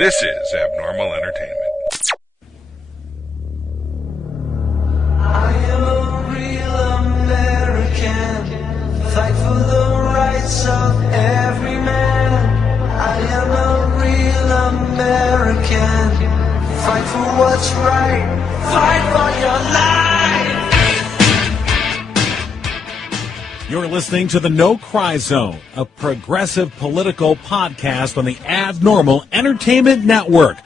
This is Abnormal Entertainment. I am a real American, fight for the rights of every man. I am a real American, fight for what's right, fight for your life. You're listening to the No Cry Zone, a progressive political podcast on the Abnormal Entertainment Network.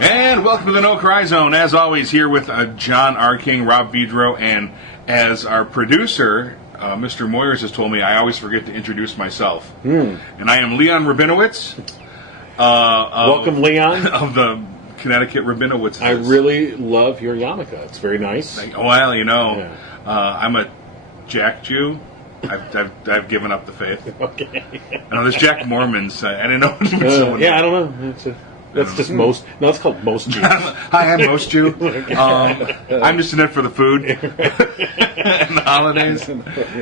And welcome to the No Cry Zone. As always, here with John R. King, Rob Vidro, and as our producer, Mr. Moyers has told me, I always forget to introduce myself. And I am Leon Rabinowitz. Welcome, Leon. Of the Connecticut Rabinowitz. I really love your yarmulke. It's very nice. Well, you know, I'm a Jack Jew. I've given up the faith. Okay. I know there's Jack Mormons. I didn't know someone. Yeah, I don't know. That's just most. No, it's called most Jews. Hi, I'm most Jew. I'm just in it for the food and the holidays,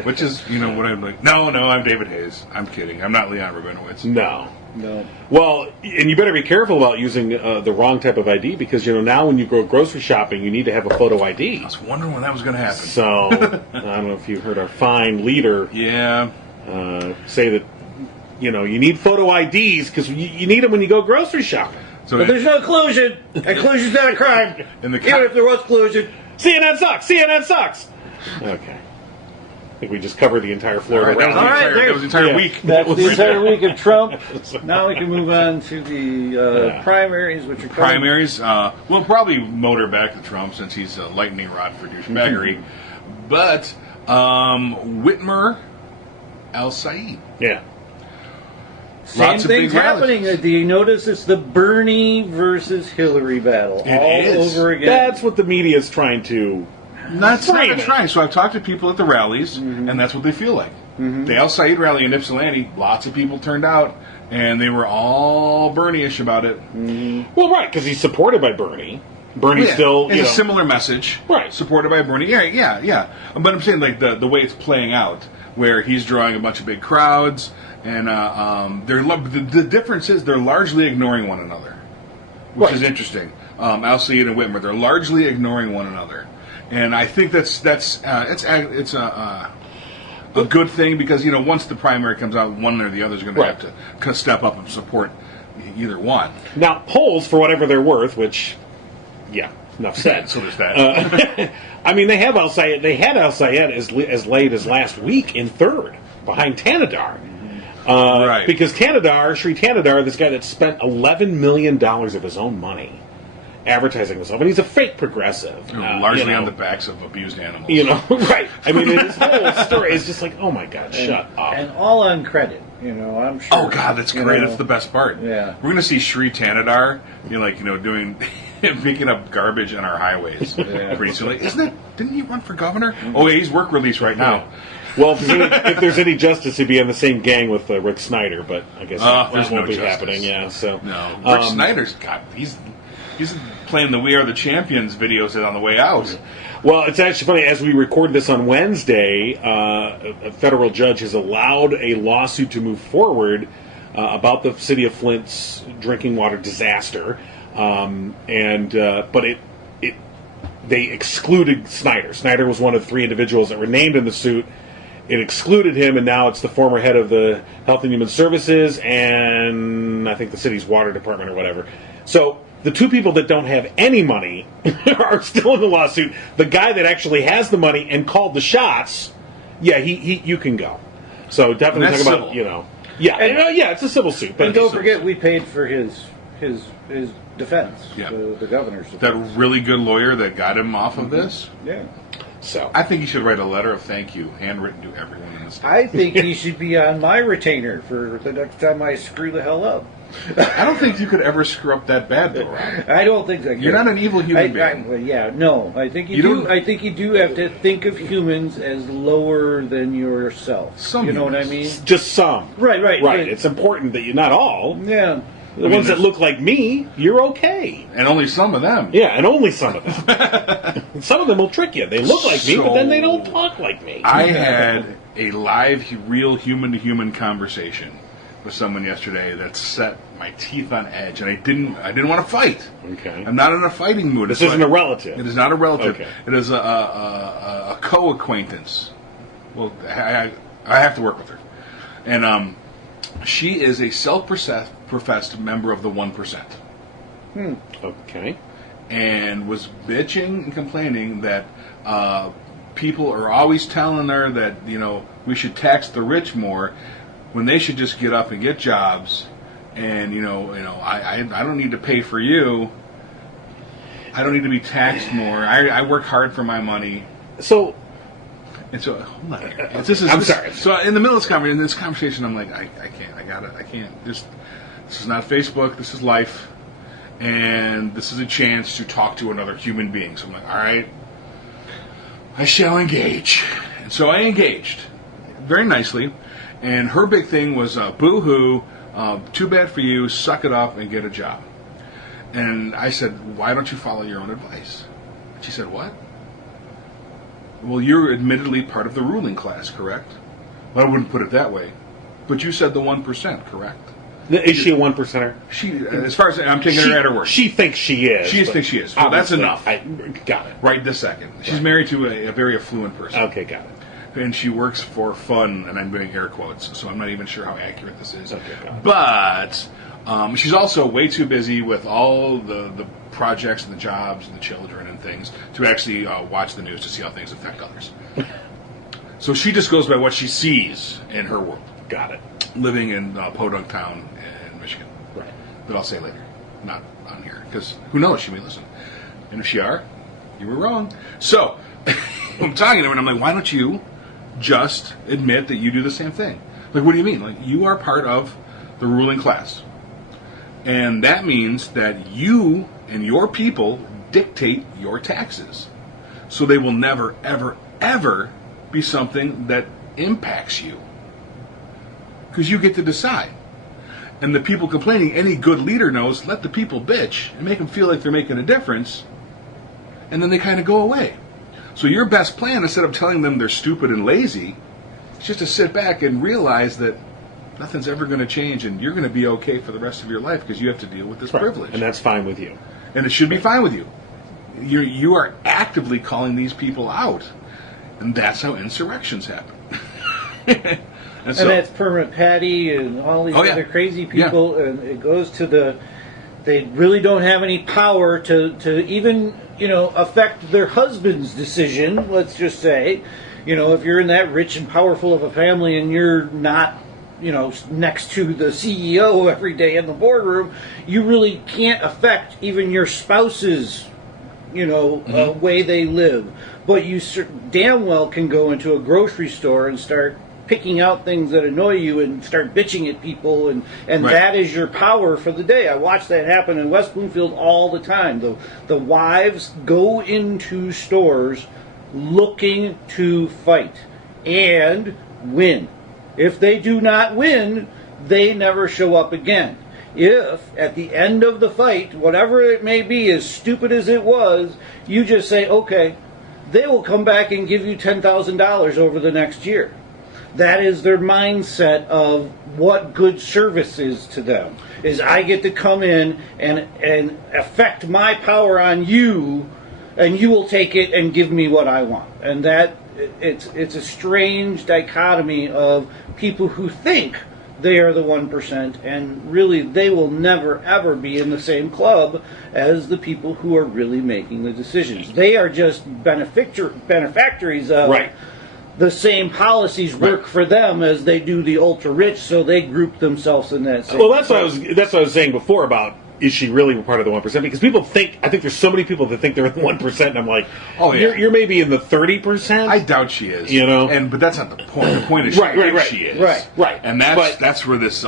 which is, you know, what I'm like. No, I'm David Hayes. I'm kidding. I'm not Leon Rabinowitz. No. Well, and you better be careful about using the wrong type of ID because, you know, now when you go grocery shopping, you need to have a photo ID. I was wondering when that was going to happen. So, I don't know if you heard our fine leader say that, you know, you need photo IDs because you need them when you go grocery shopping. So but there's no collusion. Collusion's not a crime. Even if there was collusion. CNN sucks. CNN sucks. Okay. I think we just covered the entire Florida. That was the entire week. That was the entire week of Trump. Now we can move on to the primaries, which are coming. Primaries. We'll probably motor back to Trump since he's a lightning rod for douchebaggery. But Whitmer Al-Said. Yeah. Same thing's happening. Do you notice it's the Bernie versus Hillary battle over again? That's what the media is trying to. That's not a try. So I've talked to people at the rallies, and that's what they feel like. The Al-Said rally in Ypsilanti, lots of people turned out, and they were all Bernie-ish about it. Well, right, because he's supported by Bernie. Bernie's still, it's a similar message, right? Supported by Bernie. Yeah. But I'm saying like the way it's playing out, where he's drawing a bunch of big crowds, and the difference is they're largely ignoring one another, which is interesting. Al-Said and Whitmer, they're largely ignoring one another. And I think it's a good thing because, you know, once the primary comes out, one or the other is going to have to kind of step up and support either one. Now, polls, for whatever they're worth, which, enough said. So there's that. I mean, they have Al-Said. They had Al-Said as late as last week in third, behind Tanadar. Right. Because Sri Tanadar, this guy that spent $11 million of his own money advertising himself, and he's a fake progressive. Largely on the backs of abused animals. You know, right. I mean, his whole story is just like, oh my God, shut up. And all on credit, you know, I'm sure. Oh God, that's great. That's the best part. Yeah. We're going to see Sri Tanadar, doing, picking up garbage on our highways pretty soon. Didn't he run for governor? Oh, yeah, he's work release right now. Well, if there's any justice, he'd be in the same gang with Rick Snyder, but I guess that won't be happening. Yeah, so no. Rick Snyder's he's playing the "We Are the Champions" videos on the way out. Well, it's actually funny. As we record this on Wednesday, a federal judge has allowed a lawsuit to move forward about the city of Flint's drinking water disaster, but they excluded Snyder. Snyder was one of 3 individuals that were named in the suit. It excluded him, and now it's the former head of the Health and Human Services and I think the city's water department or whatever. So the 2 people that don't have any money are still in the lawsuit. The guy that actually has the money and called the shots, you can go. So definitely talk about, it's a civil suit. But don't forget, we paid for his defense, the governor's defense. That really good lawyer that got him off of this. Yeah. So I think he should write a letter of thank you, handwritten to everyone in the state. I think he should be on my retainer for the next time I screw the hell up. I don't think you could ever screw up that bad, though, Rob. I don't think so. You're not an evil human being. I think you do. I think you do have to think of humans as lower than yourself. Some you know humans. what I mean? Just some. Right. It's important that not all. Yeah. The ones that look like me, you're okay. And only some of them. Yeah, and only some of them. Some of them will trick you. They look like me, but then they don't talk like me. I had a live, real human-to-human conversation with someone yesterday that set my teeth on edge, and I didn't want to fight. Okay. I'm not in a fighting mood. This isn't a relative. It is not a relative. Okay. It is a co-acquaintance. Well, I have to work with her, and she is a self-professed member of the 1%. Okay. And was bitching and complaining that people are always telling her that, you know, we should tax the rich more when they should just get up and get jobs. And, I don't need to pay for you. I don't need to be taxed more. I work hard for my money. So, hold on here. I'm sorry. So in the middle of this conversation, I'm like, I can't. This is not Facebook. This is life. And this is a chance to talk to another human being. So I'm like, all right, I shall engage. And so I engaged very nicely. And her big thing was, boo-hoo, too bad for you, suck it up and get a job. And I said, why don't you follow your own advice? And she said, what? Well, you're admittedly part of the ruling class, correct? Well, I wouldn't put it that way. But you said the 1%, correct? Is she a 1%er? She, as far as I'm taking her at her word. She thinks she is. She thinks she is. Well, that's enough. Got it. Right this second. She's married to a very affluent person. Okay, got it. And she works for fun, and I'm doing air quotes, so I'm not even sure how accurate this is. Okay, got it. But she's also way too busy with all the projects and the jobs and the children and things to actually watch the news to see how things affect others. So she just goes by what she sees in her world. Got it. Living in Podunk Town in Michigan. Right. That I'll say later. Not on here, because who knows, she may listen. And if she are, you were wrong. So, I'm talking to her, and I'm like, why don't you just admit that you do the same thing? Like, what do you mean? Like, you are part of the ruling class. And that means that you and your people dictate your taxes. So they will never, ever, ever be something that impacts you. Because you get to decide. And the people complaining, any good leader knows, let the people bitch and make them feel like they're making a difference, and then they kind of go away. So your best plan, instead of telling them they're stupid and lazy, is just to sit back and realize that nothing's ever going to change, and you're going to be okay for the rest of your life because you have to deal with this privilege. And that's fine with you. And it should be fine with you. You are actively calling these people out. And that's how insurrections happen. And that's Permanent Patty and all these other crazy people, and it goes to they really don't have any power to even, affect their husband's decision, let's just say. If you're in that rich and powerful of a family and you're not, next to the CEO every day in the boardroom, you really can't affect even your spouse's, way they live. But you damn well can go into a grocery store and start picking out things that annoy you and start bitching at people, and right. That is your power for the day. I watch that happen in West Bloomfield all the time. The wives go into stores looking to fight and win. If they do not win, they never show up again. If at the end of the fight, whatever it may be, as stupid as it was, you just say, okay, they will come back and give you $10,000 over the next year. That is their mindset of what good service is to them. Is I get to come in and affect my power on you, and you will take it and give me what I want. And that it's a strange dichotomy of people who think they are the 1%, and really they will never ever be in the same club as the people who are really making the decisions. They are just benefactories of right. The same policies work for them as they do the ultra rich, so they group themselves in that same. Well, that's what I was saying before about, is she really part of the 1%? Because people think, I think there's so many people that think they're in the 1%, and I'm like, oh yeah, you're maybe in the 30%. I doubt she is. But that's not the point. The point is she is. Right. And that's where this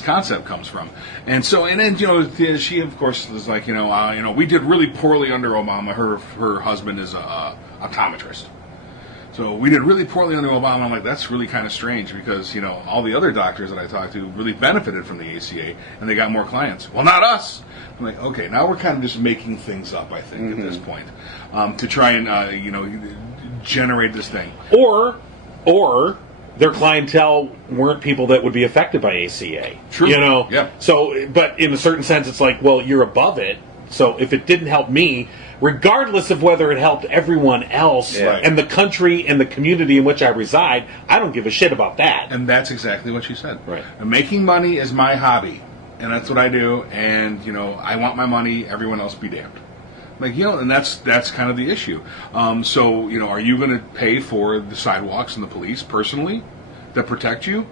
concept comes from. And so, and then she of course was like, we did really poorly under Obama. Her husband is a optometrist. So we did really poorly under Obama. I'm like, that's really kind of strange because, all the other doctors that I talked to really benefited from the ACA and they got more clients. Well, not us. I'm like, okay, now we're kind of just making things up, I think, at this point, to try and, generate this thing. Or their clientele weren't people that would be affected by ACA. True. You know? Yeah. So, but in a certain sense, it's like, well, you're above it. So if it didn't help me, regardless of whether it helped everyone else Right. and the country and the community in which I reside, I don't give a shit about that. And that's exactly what she said. Right. And making money is my hobby, and that's what I do. And I want my money. Everyone else be damned. And that's kind of the issue. So are you going to pay for the sidewalks and the police personally that protect you?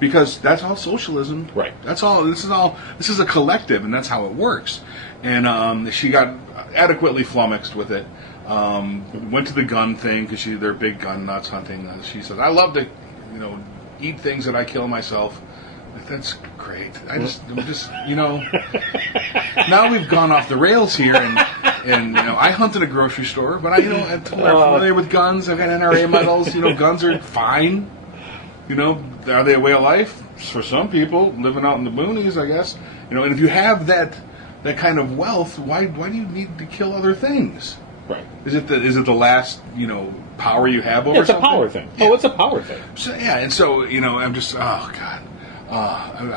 Because that's all socialism. Right. That's all. This is a collective, and that's how it works. And she got adequately flummoxed with it. Went to the gun thing because they're big gun nuts hunting. She says, "I love to, eat things that I kill myself." That's great. I'm just now we've gone off the rails here, and I hunt in a grocery store, but I'm familiar with guns. I've got NRA medals. Guns are fine. Are they a way of life for some people living out in the boonies? I guess. And if you have that kind of wealth, why do you need to kill other things? Right. Is it the last power you have over Yeah, it's something? a power thing. Yeah. Oh, it's a power thing. So, and so I'm just God. I'm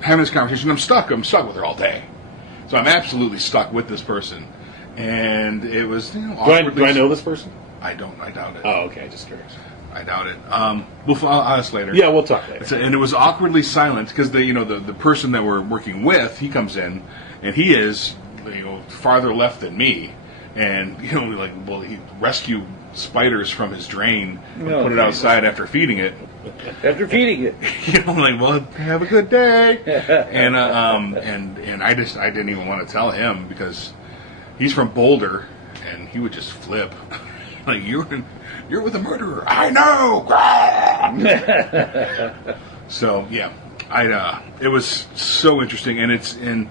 having this conversation. I'm stuck with her all day. So I'm absolutely stuck with this person, and it was Do I know this person? I don't. I doubt it. Oh, okay. Just curious. I doubt it. I'll ask later. Yeah, we'll talk later. And it was awkwardly silent because the person that we're working with, he comes in, and he is farther left than me, and he rescue spiders from his drain and put it outside after feeding it. After feeding it. Well, have a good day. And I didn't even want to tell him because he's from Boulder, and he would just flip. You're with a murderer. I know. So yeah, it was so interesting, and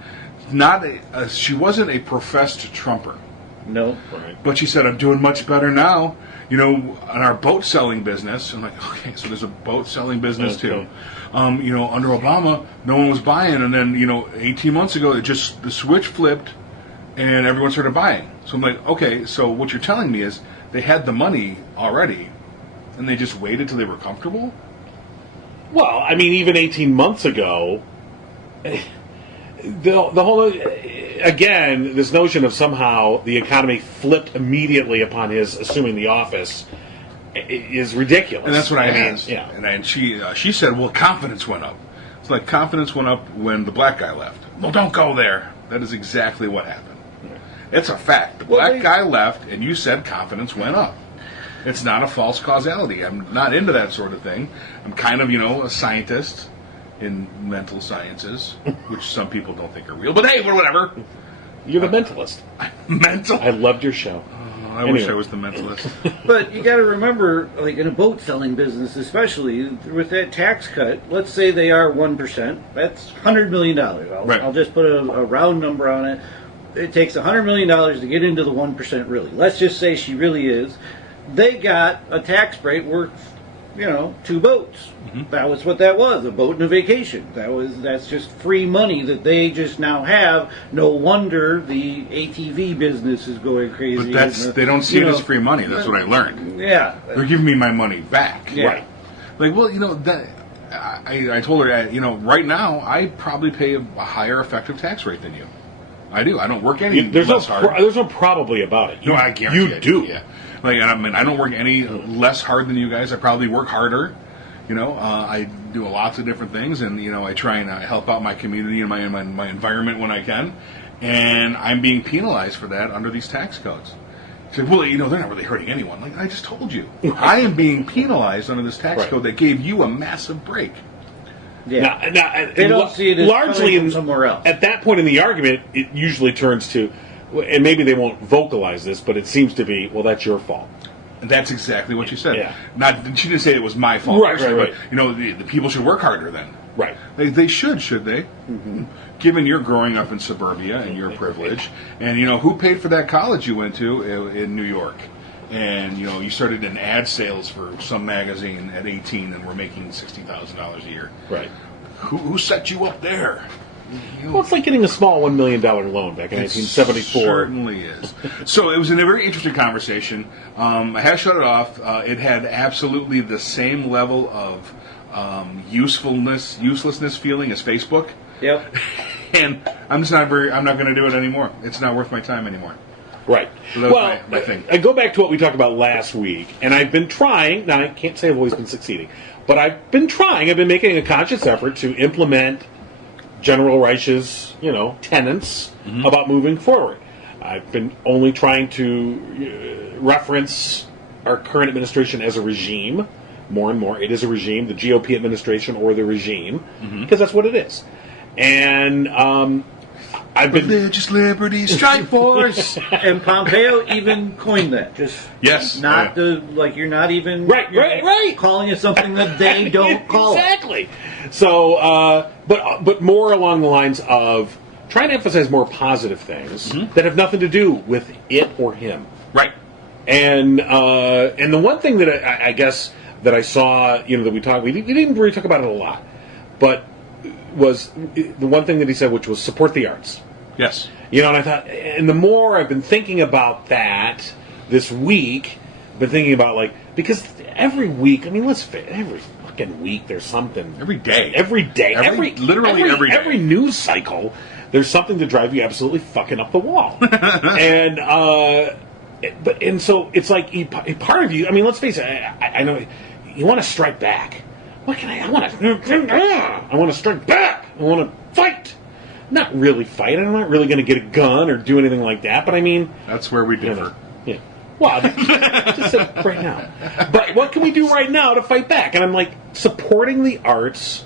she wasn't a professed Trumper. No. Right. But she said, I'm doing much better now, on our boat selling business. I'm like, okay, so there's a boat selling business too. Under Obama, no one was buying, and then 18 months ago, the switch flipped, and everyone started buying. So I'm like, okay, so what you're telling me is they had the money already, and they just waited till they were comfortable? Well, I mean, even 18 months ago, the whole, again, this notion of somehow the economy flipped immediately upon his assuming the office is ridiculous. And that's what I mean, asked. yeah. And she said, well, confidence went up. It's like confidence went up when the black guy left. Well, don't go there. That is exactly what happened. It's a fact. The black guy left, and you said confidence went up. It's not a false causality. I'm not into that sort of thing. I'm kind of, a scientist in mental sciences, which some people don't think are real. But hey, whatever. You're the mentalist. Mental? I loved your show. I wish I was the mentalist. But you got to remember, in a boat selling business, especially with that tax cut, let's say they are 1%. That's $100 million. Right. I'll just put a round number on it. It takes $100 million to get into the 1%. Really, let's just say she really is. They got a tax break worth, 2 boats. Mm-hmm. That was what that was, a boat and a vacation. That's just free money that they just now have. No wonder the ATV business is going crazy. But they don't see it as free money. That's what I learned. Yeah. They're giving me my money back. Yeah. Right. That I told her, right now, I probably pay a higher effective tax rate than you. I do. I don't work any less hard. There's no probably about it. I guarantee you do. Yeah. I don't work any less hard than you guys. I probably work harder. I do lots of different things, and I try and help out my community and my environment when I can. And I'm being penalized for that under these tax codes. So, well, they're not really hurting anyone. Like I just told you, I am being penalized under this tax code that gave you a massive break. Yeah. Now, they don't see it as largely from somewhere else. At that point in the argument, it usually turns to, and maybe they won't vocalize this, but it seems to be, well, that's your fault. And that's exactly what she said. Yeah. She didn't say it was my fault. Right. But the people should work harder then. Right. They should they? Mm-hmm. Given you're growing up in suburbia and your privilege, and who paid for that college you went to in New York, and you started in ad sales for some magazine at 18 and were making $60,000 a year. Right. Who set you up there? Well, it's like getting a small $1 million loan back in 1974. Certainly is. So it was a very interesting conversation. I had to shut it off. It had absolutely the same level of uselessness feeling as Facebook. Yep. And I'm not going to do it anymore. It's not worth my time anymore. Right. So that was my thing. I go back to what we talked about last week, and I've been trying. Now, I can't say I've always been succeeding, but I've been trying. I've been making a conscious effort to implement General Reich's, tenets about moving forward. I've been only trying to reference our current administration as a regime more and more. It is a regime, the GOP administration or the regime, because that's what it is. And I've been Religious Liberty Strike Force. And Pompeo even coined that. Just Yes. not you're not even right. calling it something that they don't call it. exactly. So, but more along the lines of trying to emphasize more positive things that have nothing to do with it or him. Right. And the one thing that I guess that I saw, that we didn't really talk about it a lot, but was the one thing that he said, which was support the arts. Yes. And I thought, and the more I've been thinking about that this week, I've been thinking about because every week, let's face it, every fucking week there's something. Every day. Literally every day. Every news cycle, there's something to drive you absolutely fucking up the wall. And so it's like a part of you. Let's face it. I know you want to strike back. What can I want to strike back. I want to fight. Not really fight. I'm not really going to get a gun or do anything like that. But that's where we differ. Yeah. Well, just right now. But what can we do right now to fight back? And I'm like, supporting the arts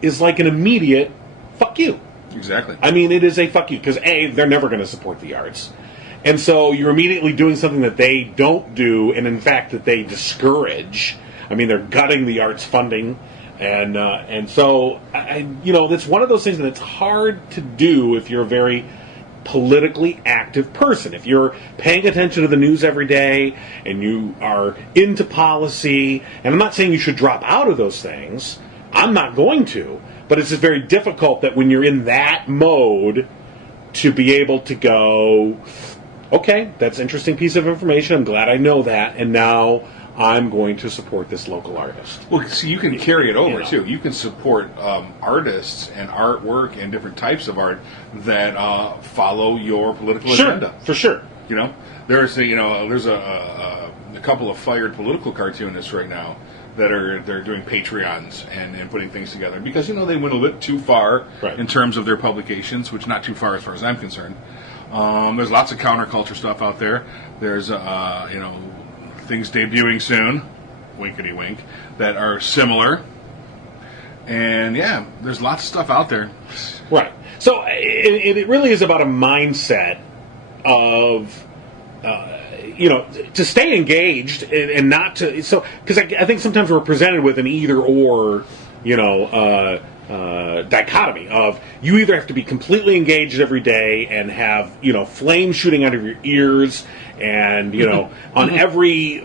is like an immediate fuck you. Exactly. It is a fuck you because they're never going to support the arts. And so you're immediately doing something that they don't do, and in fact that they discourage. They're gutting the arts funding, and so that's one of those things that it's hard to do if you're a very politically active person. If you're paying attention to the news every day and you are into policy, and I'm not saying you should drop out of those things. I'm not going to, but it's just very difficult that when you're in that mode to be able to go, okay, that's an interesting piece of information. I'm glad I know that, and now I'm going to support this local artist. Well, see, you can carry it over, too. You can support artists and artwork and different types of art that follow your political agenda. For sure. There's a couple of fired political cartoonists right now they're doing Patreons and putting things together because, they went a little bit too far in terms of their publications, which not too far as far as I'm concerned. There's lots of counterculture stuff out there. There's, things debuting soon, winkety wink, that are similar. And there's lots of stuff out there. Right. So it really is about a mindset of, to stay engaged and not to. So because I think sometimes we're presented with an either or, dichotomy of you either have to be completely engaged every day and have flames shooting out of your ears and on every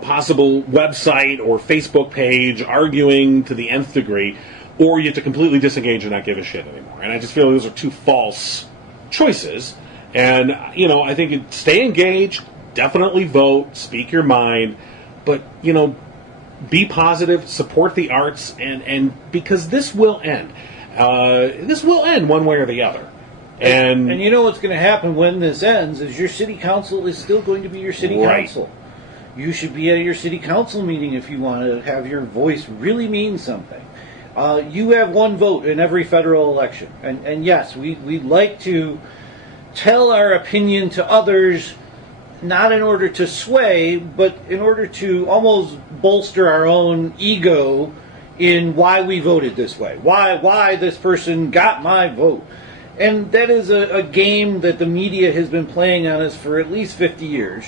possible website or Facebook page arguing to the nth degree, or you have to completely disengage and not give a shit anymore. And I just feel those are two false choices. And I think stay engaged, definitely vote, speak your mind, but be positive, support the arts, and because this will end. This will end one way or the other. And what's going to happen when this ends is your city council is still going to be your city council. You should be at your city council meeting if you want to have your voice really mean something. You have one vote in every federal election. And yes, we'd like to tell our opinion to others, not in order to sway, but in order to almost bolster our own ego in why we voted this way, why this person got my vote. And that is a game that the media has been playing on us for at least 50 years.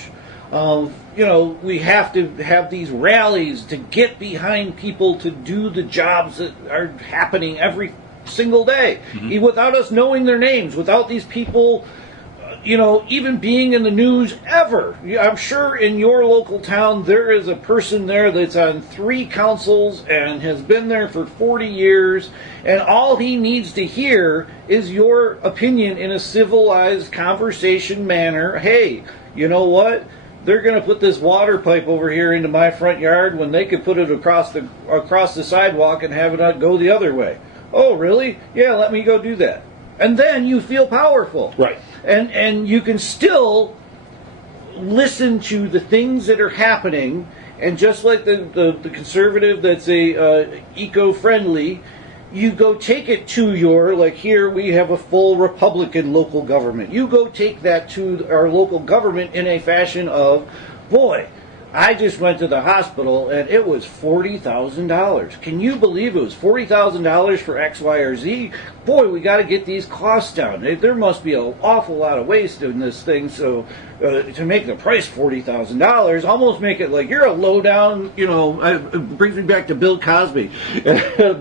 We have to have these rallies to get behind people to do the jobs that are happening every single day, without us knowing their names, without these people even being in the news ever. I'm sure in your local town there is a person there that's on 3 councils and has been there for 40 years, and all he needs to hear is your opinion in a civilized conversation manner. Hey, you know what? They're going to put this water pipe over here into my front yard when they could put it across the sidewalk and have it not go the other way. Oh, really? Yeah, let me go do that. And then you feel powerful. Right. And you can still listen to the things that are happening, and just like the conservative that's eco-friendly, you go take it to your, like here we have a full Republican local government. You go take that to our local government in a fashion of, boy, I just went to the hospital and it was $40,000. Can you believe it was $40,000 for X, Y, or Z? Boy, we got to get these costs down. There must be an awful lot of waste in this thing. So to make the price $40,000, almost make it like you're a low down. It brings me back to Bill Cosby,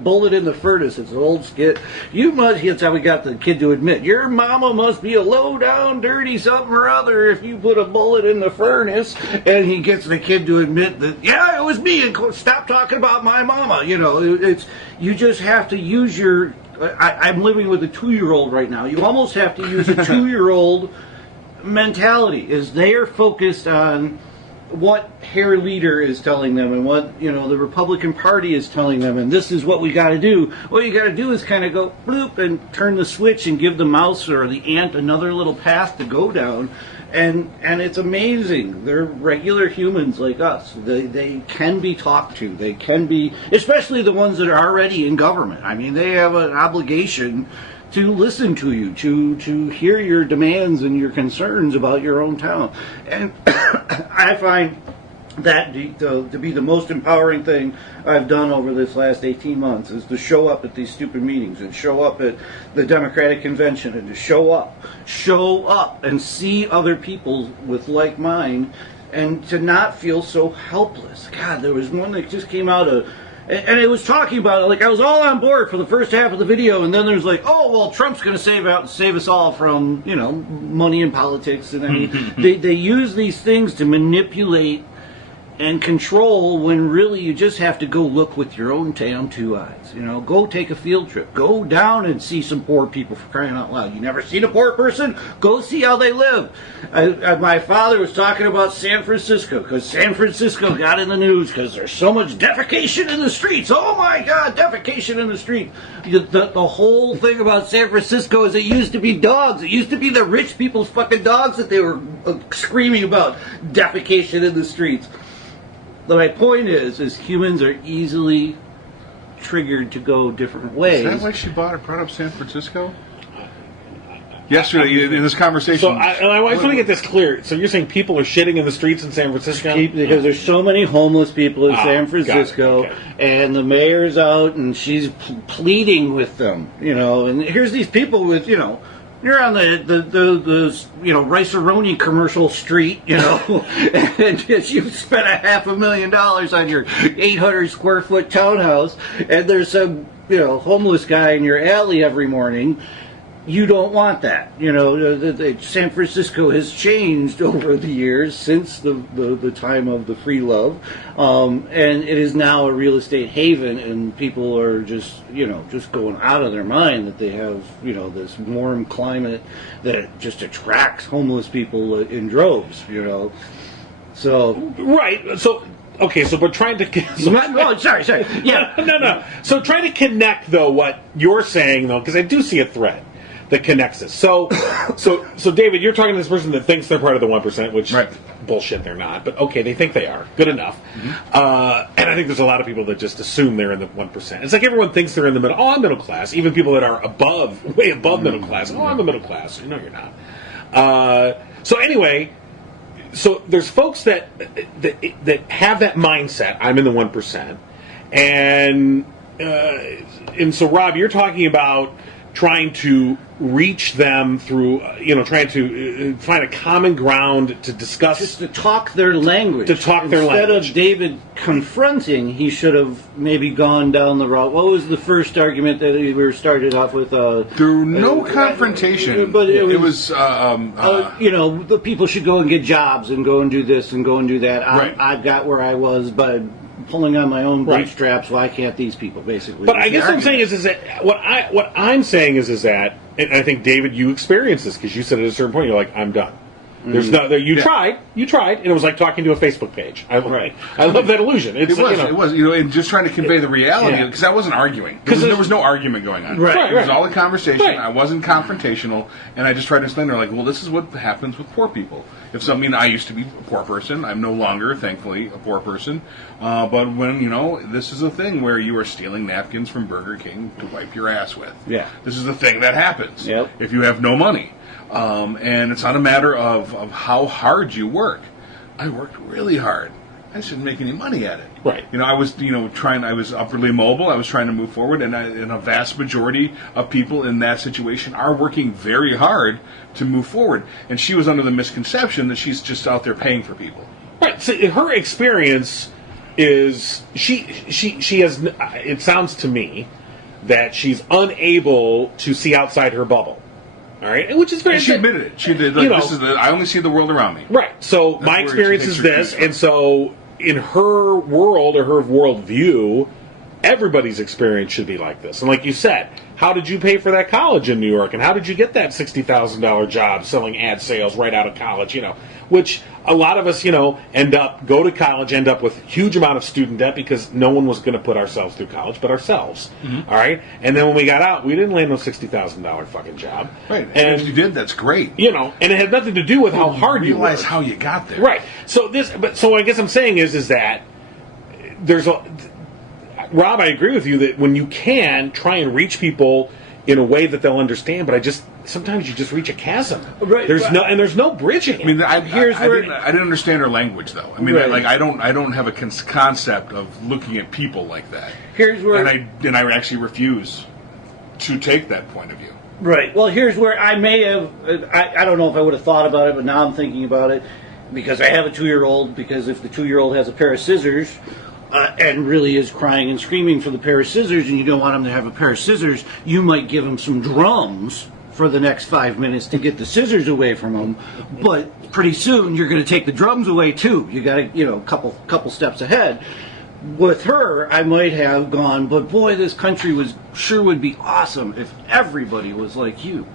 bullet in the furnace. It's an old skit. That's how we got the kid to admit your mama must be a low down, dirty something or other if you put a bullet in the furnace. And he gets the kid to admit that, yeah, it was me, and stop talking about my mama. You just have to use your. I'm living with a 2-year-old right now. You almost have to use a 2-year-old mentality. Is they are focused on what their leader is telling them and what the Republican Party is telling them, and this is what we got to do. What you got to do is kind of go bloop and turn the switch and give the mouse or the ant another little path to go down. And it's amazing. They're regular humans like us. They can be talked to. They can be, especially the ones that are already in government. I mean, they have an obligation to listen to you, to hear your demands and your concerns about your own town. And I find that to be the most empowering thing I've done over this last 18 months is to show up at these stupid meetings and show up at the Democratic Convention and to show up and see other people with like mind and to not feel so helpless. God, there was one that just came out of, and it was talking about it, like I was all on board for the first half of the video, and then there's like, oh, well, Trump's going to save us all from, money and politics. And I mean, they use these things to manipulate and control when really you just have to go look with your own damn 2 eyes. Go take a field trip. Go down and see some poor people, for crying out loud. You never seen a poor person? Go see how they live. My father was talking about San Francisco because San Francisco got in the news because there's so much defecation in the streets. Oh my God, defecation in the street. The whole thing about San Francisco is it used to be dogs. It used to be the rich people's fucking dogs that they were screaming about defecation in the streets. My point is humans are easily triggered to go different ways. Is that why she brought up San Francisco? Yesterday, in this conversation. So I just want to get this clear. So you're saying people are shitting in the streets in San Francisco? Because there's so many homeless people in San Francisco, okay. And the mayor's out, and she's pleading with them, And here's these people with, you're on the Rice-A-Roni commercial street, and you spent $500,000 on your 800 square foot townhouse, and there's some homeless guy in your alley every morning. You don't want that. San Francisco has changed over the years since the time of the free love, and it is now a real estate haven, and people are just going out of their mind that they have this warm climate that just attracts homeless people in droves. So right. So okay, so we're trying to. Sorry. Yeah. No. So trying to connect though what you're saying though, because I do see a thread that connects us. So David, you're talking to this person that thinks they're part of the 1%, which right. Bullshit, they're not. But okay, they think they are. Good enough. Mm-hmm. And I think there's a lot of people that just assume they're in the 1%. It's like everyone thinks they're in the middle. Oh, I'm middle class. Even people that are way above middle class. Oh, I'm a middle class. No, you're not. So anyway, so there's folks that have that mindset. I'm in the 1%, and so Rob, you're talking about trying to reach them through, trying to find a common ground to discuss. Just to talk their language. Instead of David confronting, he should have maybe gone down the route. What was the first argument that we were started off with? Through no confrontation. But it was the people should go and get jobs and go and do this and go and do that. Right. I've got where I was, but pulling on my own Right. bootstraps. Why can't these people? Basically, But I guess what I'm saying is that what I'm saying is that, and I think David, you experienced this because you said at a certain point you're like, I'm done. There's no. You tried, and it was like talking to a Facebook page. I love that illusion. It was, and just trying to convey the reality, because I wasn't arguing. Because there was no argument going on. Right. It was all a conversation. Right. I wasn't confrontational, and I just tried to explain to her, like, well, this is what happens with poor people. I used to be a poor person. I'm no longer, thankfully, a poor person. But when, this is a thing where you are stealing napkins from Burger King to wipe your ass with. Yeah. This is the thing that happens. Yep. If you have no money. And it's not a matter of how hard you work. I worked really hard. I just didn't make any money at it. Right. I was, I was upwardly mobile. I was trying to move forward, and a vast majority of people in that situation are working very hard to move forward. And she was under the misconception that she's just out there paying for people. Right. So her experience is she has. It sounds to me that she's unable to see outside her bubble. All right, which is very. And she admitted it. She did. I only see the world around me. Right. So my experience is this, and so in her world or her worldview, everybody's experience should be like this. And like you said, how did you pay for that college in New York, and how did you get that $60,000 job selling ad sales right out of college? Which a lot of us, go to college, end up with huge amount of student debt because no one was going to put ourselves through college but ourselves. Mm-hmm. All right, and then when we got out, we didn't land no $60,000 fucking job. Right, and if you did, that's great. And it had nothing to do with how hard you realize worked. how you got there. Right. So I guess I'm saying is that there's a. Rob, I agree with you that when you can try and reach people in a way that they'll understand, but sometimes you just reach a chasm. Right. There's no bridging. I mean, I didn't understand her language though. I mean, Right. I don't have a concept of looking at people like that. Here's where and I actually refuse to take that point of view. Right. Well, here's where I may have. I don't know if I would have thought about it, but now I'm thinking about it because I have a 2-year-old. Because if the 2-year-old has a pair of scissors. And really is crying and screaming for the pair of scissors, and you don't want him to have a pair of scissors, you might give him some drums for the next 5 minutes to get the scissors away from him. But pretty soon you're going to take the drums away too. You got to, couple steps ahead. With her, I might have gone, but boy, this country would be awesome if everybody was like you.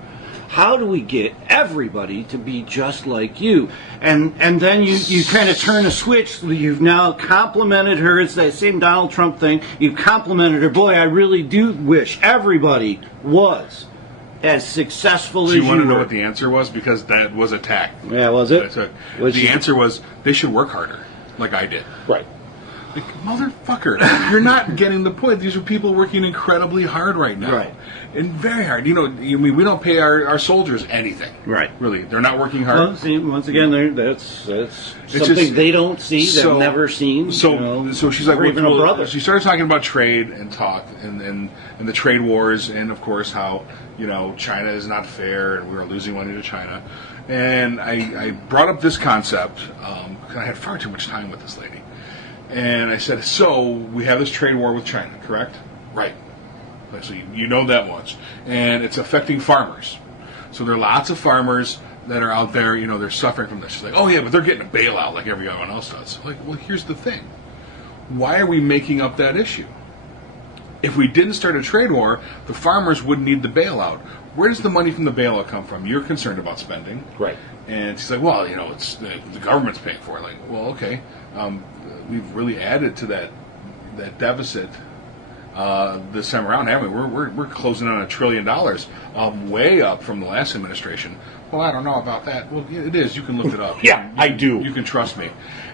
How do we get everybody to be just like you? And then you kind of turn a switch. You've now complimented her. It's that same Donald Trump thing. You've complimented her. Boy, I really do wish everybody was as successful as you were. Do you want to know what the answer was? Because that was attacked. Yeah, was it? The answer was they should work harder, like I did. Right. Like, motherfucker, you're not getting the point. These are people working incredibly hard right now. Right. And very hard. We don't pay our soldiers anything. Right. Really. They're not working hard. Well, see, once again, that's something they don't see, they've never seen. So she's like, even a brother. She started talking about trade and the trade wars, and of course how, China is not fair and we are losing money to China. And I brought up this concept, because I had far too much time with this lady. And I said, so we have this trade war with China, correct? Right. So you know that much. And it's affecting farmers. So there are lots of farmers that are out there, they're suffering from this. She's like, oh yeah, but they're getting a bailout like everyone else does. Like, well, here's the thing. Why are we making up that issue? If we didn't start a trade war, the farmers wouldn't need the bailout. Where does the money from the bailout come from? You're concerned about spending. Right. And she's like, well, it's the government's paying for it. Like, well, okay. We've really added to that deficit this time around, haven't we? We're closing on $1 trillion, way up from the last administration. Well, I don't know about that. Well, it is. You can look it up. Yeah, I do. You can trust me.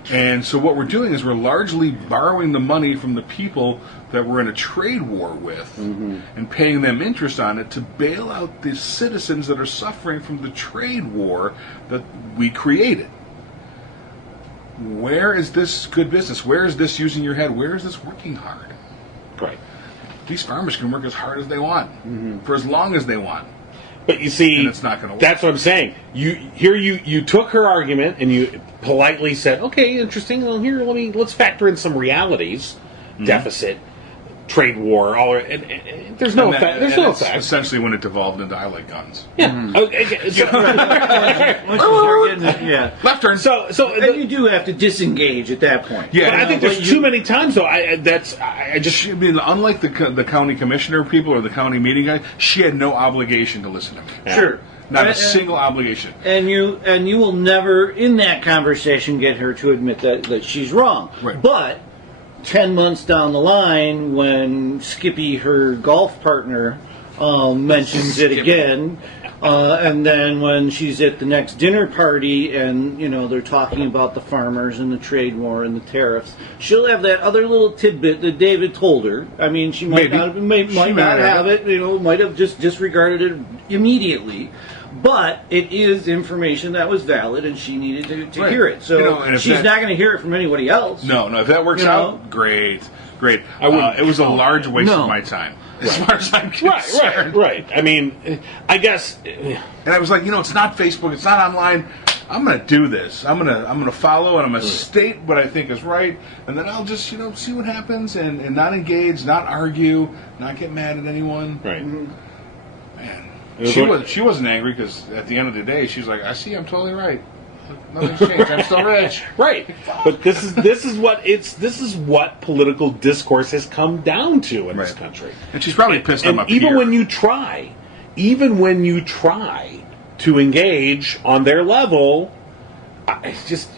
And so what we're doing is we're largely borrowing the money from the people that we're in a trade war with and paying them interest on it to bail out the citizens that are suffering from the trade war that we created. Where is this good business? Where is this using your head? Where is this working hard? Right. these farmers can work as hard as they want for as long as they want. But you see, And it's not gonna work. That's what I'm saying. You took her argument and you politely said, "Okay, interesting. Well, here, let's factor in some realities: deficit, trade war, all. And there's no effect. There's no it's effect. essentially when it devolved into I like guns. Yeah. Okay, so- Once you start getting it, yeah. Left turn. so And you do have to disengage at that point. Yeah. But I think there's too many times though. I just I mean, unlike the county commissioner people or the county meeting guy, she had no obligation to listen to me. Sure. Not a And- single obligation. And you will never in that conversation get her to admit that she's wrong. Right. But 10 months down the line, when Skippy, her golf partner, mentions it again, and then when she's at the next dinner party and, they're talking about the farmers and the trade war and the tariffs, she'll have that other little tidbit that David told her. I mean, she might Maybe. might not have it, might have just disregarded it immediately. But it is information that was valid, and she needed to Right. hear it. So and if she's that- not going to hear it from anybody else. No, if that works You know? out, great. I wouldn't it was a count large waste No. of my time, as far as I'm concerned. right. I mean, I guess. And I was like, it's not Facebook, it's not online. I'm going to do this. I'm going to follow, and I'm going to state what I think is right, and then I'll just see what happens, and not engage, not argue, not get mad at anyone. Right. Man, It was she wasn't angry because at the end of the day, she's like, I see, I'm totally right. Nothing's changed. I'm still rich. Right, but this is what political discourse has come down to in this Right. country. And she's probably pissed I'm And up even here. when you try to engage on their level, it's just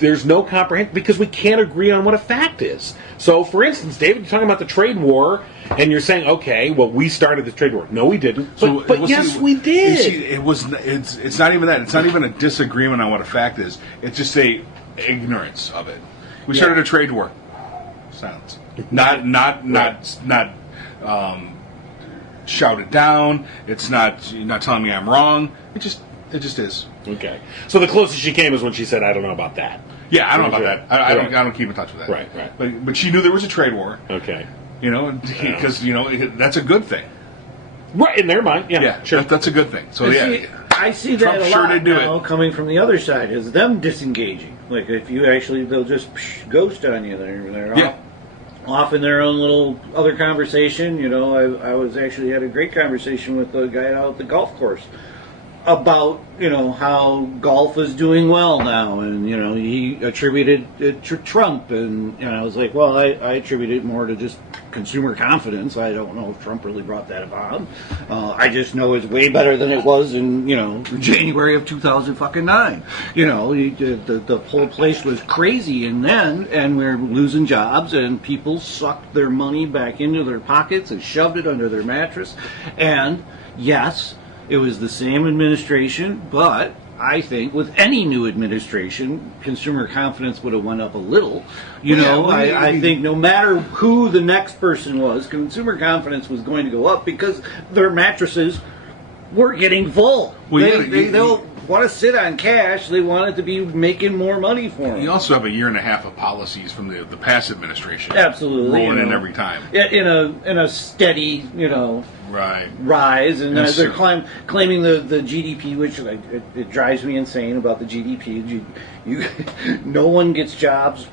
there's no comprehension because we can't agree on what a fact is. So, for instance, David, you're talking about the trade war, and you're saying, okay, well, we started the trade war. No, we didn't. But yes, we did. It's not even that. It's not even a disagreement on what a fact is. It's just a ignorance of it. We started a trade war. Silence. Not shout it down. It's not. You're not telling me I'm wrong. It just is. Okay. So the closest she came is when she said, I don't know about that. Yeah, I don't know about that. I Right. don't keep in touch with that. Right. But she knew there was a trade war. Okay. Because that's a good thing. Right, in their mind. Yeah, Yeah, sure. that's a good thing. So I see that Trump a sure lot did do now it. coming from the other side is them disengaging. Like if you they'll just ghost on you. They're Yeah. off in their own little other conversation. I was actually had a great conversation with the guy out at the golf course about how golf is doing well now, and he attributed it to Trump, and I was like, well, I attribute it more to just consumer confidence. I don't know if Trump really brought that about. I just know it's way better than it was in January of 2009. The whole place was crazy, and we're losing jobs, and people sucked their money back into their pockets and shoved it under their mattress, and yes. It was the same administration, but I think with any new administration, consumer confidence would have went up a little. I think no matter who the next person was, consumer confidence was going to go up because their mattresses were getting full. Well, They don't want to sit on cash. They want it to be making more money for them. You also have a year and a half of policies from the past administration. Absolutely, rolling in every time. In a steady, Right. rise, and Yes, they're sir. claiming the GDP, which it drives me insane about the GDP. No one gets jobs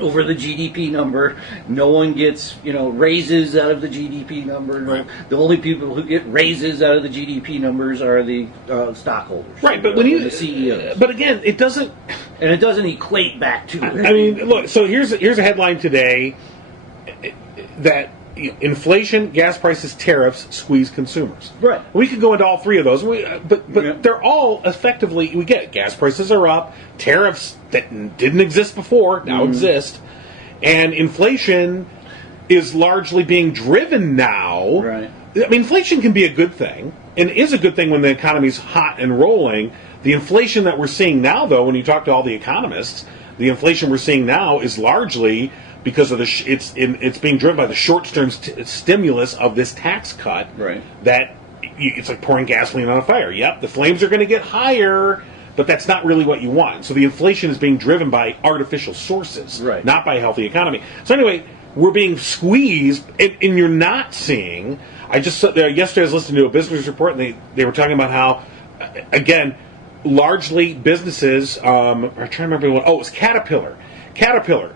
over the GDP number. No one gets raises out of the GDP number. Right. The only people who get raises out of the GDP numbers are the stockholders. Right, but when the CEOs, but again, it doesn't. and it doesn't equate back to it. I mean, look. So here's a headline today that inflation, gas prices, tariffs squeeze consumers. Right. We could go into all three of those, but Yeah. they're all effectively. We get it. Gas prices are up. Tariffs that didn't exist before now exist, and inflation is largely being driven now. Right. I mean, inflation can be a good thing, and is a good thing when the economy's hot and rolling. The inflation that we're seeing now, though, when you talk to all the economists, the inflation we're seeing now is largely because of it's being driven by the short-term stimulus of this tax cut. Right. That it's like pouring gasoline on a fire. Yep, the flames are going to get higher, but that's not really what you want. So the inflation is being driven by artificial sources, Right. not by a healthy economy. So anyway, we're being squeezed, and you're not seeing. Yesterday I was listening to a business report, and they were talking about how, again, largely businesses. I'm trying to remember what. Oh, it was Caterpillar.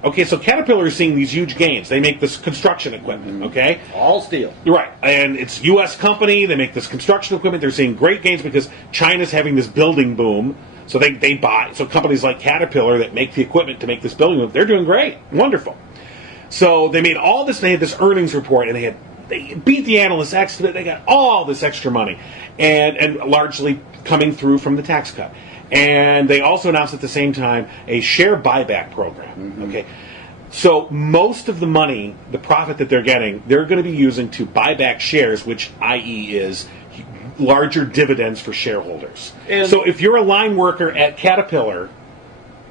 Okay, so Caterpillar is seeing these huge gains. They make this construction equipment, okay? All steel. Right, and it's a U.S. company. They make this construction equipment. They're seeing great gains because China's having this building boom. So they buy. So companies like Caterpillar that make the equipment to make this building boom, they're doing great. Wonderful. So they made all this, they had this earnings report, and they beat the analysts extra. They got all this extra money, and largely coming through from the tax cut. And they also announced at the same time a share buyback program. Okay, so most of the money, the profit that they're getting, they're going to be using to buy back shares, which i.e. is larger dividends for shareholders. And so if you're a line worker at Caterpillar,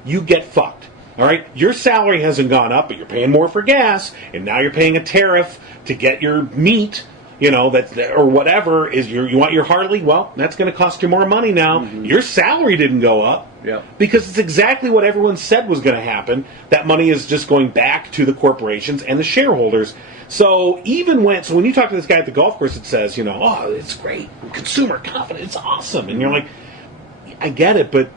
you get fucked. All right, your salary hasn't gone up, but you're paying more for gas, and now you're paying a tariff to get your meat. Or whatever is you want your Harley. Well, that's going to cost you more money now. Your salary didn't go up because it's exactly what everyone said was going to happen. That money is just going back to the corporations and the shareholders. So when you talk to this guy at the golf course, it says, oh, it's great, consumer confidence, it's awesome, and you're like, I get it, but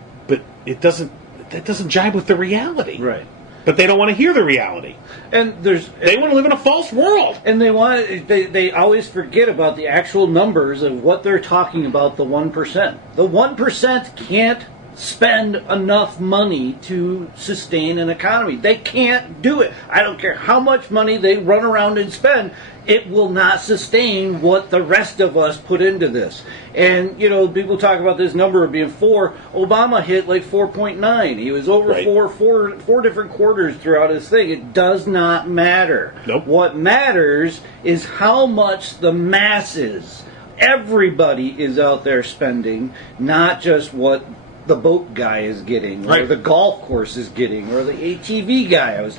it doesn't. That doesn't jibe with the reality, right? But they don't want to hear the reality, and they want to live in a false world. And they always forget about the actual numbers of what they're talking about. The 1%. The 1% can't spend enough money to sustain an economy. They can't do it. I don't care how much money they run around and spend. It will not sustain what the rest of us put into this. And, people talk about this number of being 4. Obama hit like 4.9. He was over right. four different quarters throughout his thing. It does not matter. Nope. What matters is how much the masses, everybody is out there spending, not just what the boat guy is getting, or the golf course is getting, or the ATV guy.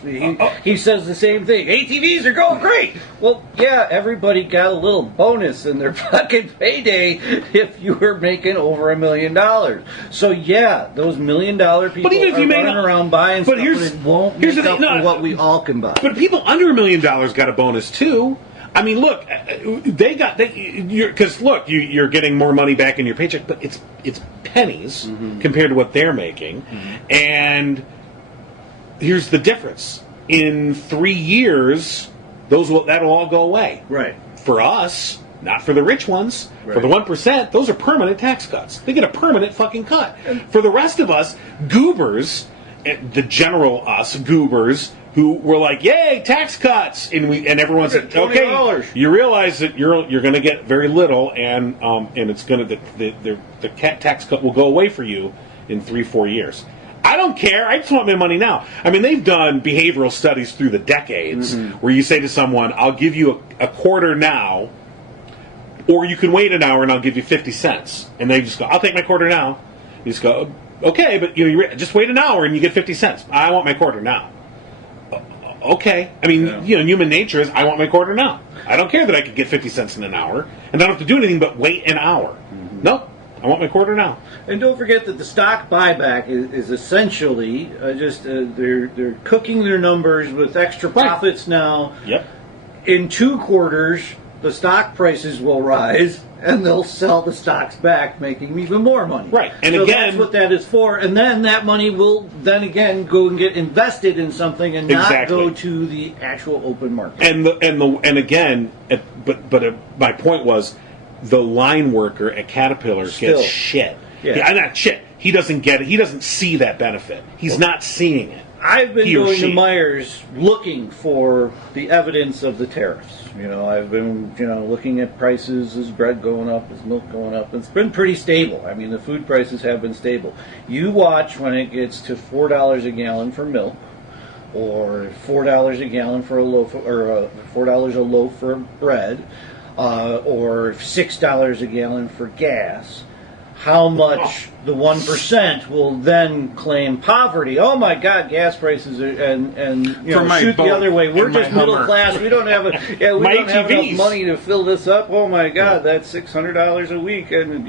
He says the same thing. ATVs are going great. Well, yeah, everybody got a little bonus in their fucking payday if you were making over $1 million. So yeah, those $1 million people are running around buying stuff, but it won't make up for what we all can buy. But people under $1 million got a bonus too. I mean, look, you're getting more money back in your paycheck, but it's pennies compared to what they're making. And here's the difference: in 3 years, that'll all go away. Right. For us, not for the rich ones. Right. For the 1%, those are permanent tax cuts. They get a permanent fucking cut. For the rest of us, goobers, the general us goobers, who were like, "Yay, tax cuts!" and everyone said, "Okay, you realize that you're going to get very little, and it's going to the tax cut will go away for you in 3-4 years." I don't care. I just want my money now. I mean, they've done behavioral studies through the decades where you say to someone, "I'll give you a quarter now, or you can wait an hour and I'll give you 50 cents," and they just go, "I'll take my quarter now." You just go, "Okay, but you just wait an hour and you get 50 cents. I want my quarter now." Okay. I mean, human nature is, I want my quarter now. I don't care that I could get 50 cents in an hour, and I don't have to do anything but wait an hour. Nope. I want my quarter now. And don't forget that the stock buyback is essentially they're cooking their numbers with extra profits now. Yep. In 2 quarters, the stock prices will rise, and they'll sell the stocks back, making even more money. Right. And so again, that's what that is for. And then that money will then again go and get invested in something, and not go to the actual open market. My point was, the line worker at Caterpillar gets shit. Yeah, not shit. He doesn't get it. He doesn't see that benefit. He's not seeing it. I've been going to Myers looking for the evidence of the tariffs. I've been, looking at prices. Is bread going up? Is milk going up? It's been pretty stable. I mean, the food prices have been stable. You watch when it gets to $4 a gallon for milk, or $4 a gallon for a loaf, or $4 a loaf for bread, or $6 a gallon for gas. How much the 1% will then claim poverty? Oh my God, gas prices are, and shoot the other way. We're just middle class. We don't have enough money to fill this up. Oh my God, that's $600 a week, and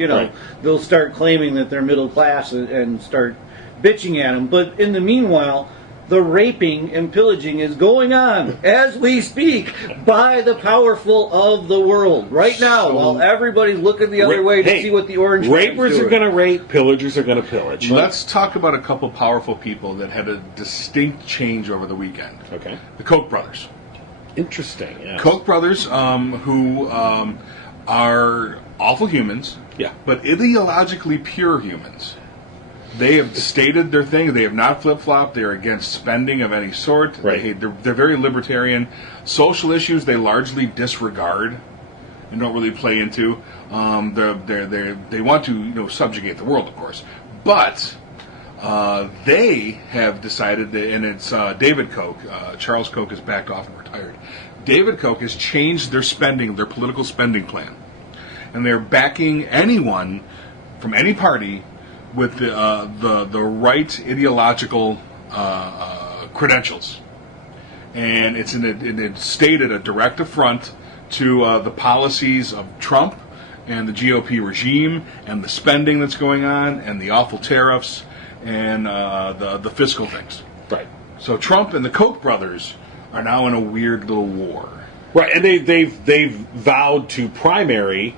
they'll start claiming that they're middle class and start bitching at them. But in the meanwhile, the raping and pillaging is going on as we speak by the powerful of the world right now, while everybody's looking the other way to see what the orange rapers are going to rape, pillagers are going to pillage. Let's talk about a couple powerful people that had a distinct change over the weekend. Okay. The Koch brothers. Interesting. Yes. Koch brothers, who are awful humans, but ideologically pure humans. They have stated their thing. They have not flip-flopped. They're against spending of any sort. Right. They're very libertarian. Social issues they largely disregard and don't really play into. They want to subjugate the world, of course, but they have decided that, and it's David Koch. Charles Koch has backed off and retired. David Koch has changed their political spending plan, and they're backing anyone from any party with the right ideological credentials, and it's stated a direct affront to the policies of Trump and the GOP regime and the spending that's going on and the awful tariffs and the fiscal things. Right. So Trump and the Koch brothers are now in a weird little war. Right, and they've vowed to primary.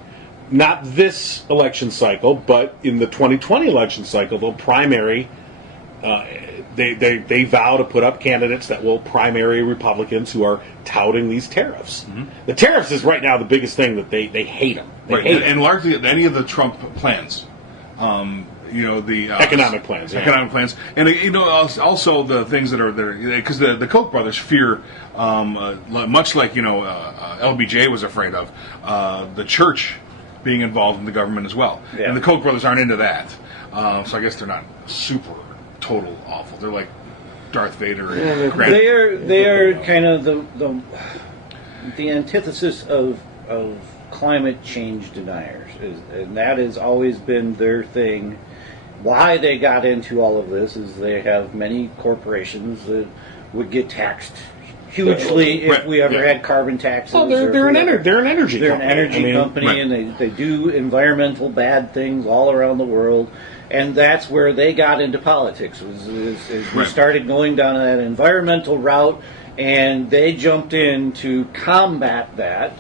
Not this election cycle, but in the 2020 election cycle, they'll primary. They vow to put up candidates that will primary Republicans who are touting these tariffs. Mm-hmm. The tariffs is right now the biggest thing that they hate them. And largely any of the Trump plans. The economic plans, and also the things that are there, because the Koch brothers fear, much like LBJ was afraid of, the church being involved in the government as well. Yeah. And the Koch brothers aren't into that. So I guess they're not super total awful. They're like Darth Vader and they are kind of the antithesis of climate change deniers. And that has always been their thing. Why they got into all of this is they have many corporations that would get taxed hugely if we ever had carbon taxes. Well, they're an energy company, and they do environmental bad things all around the world, and that's where they got into politics. We started going down that environmental route, and they jumped in to combat that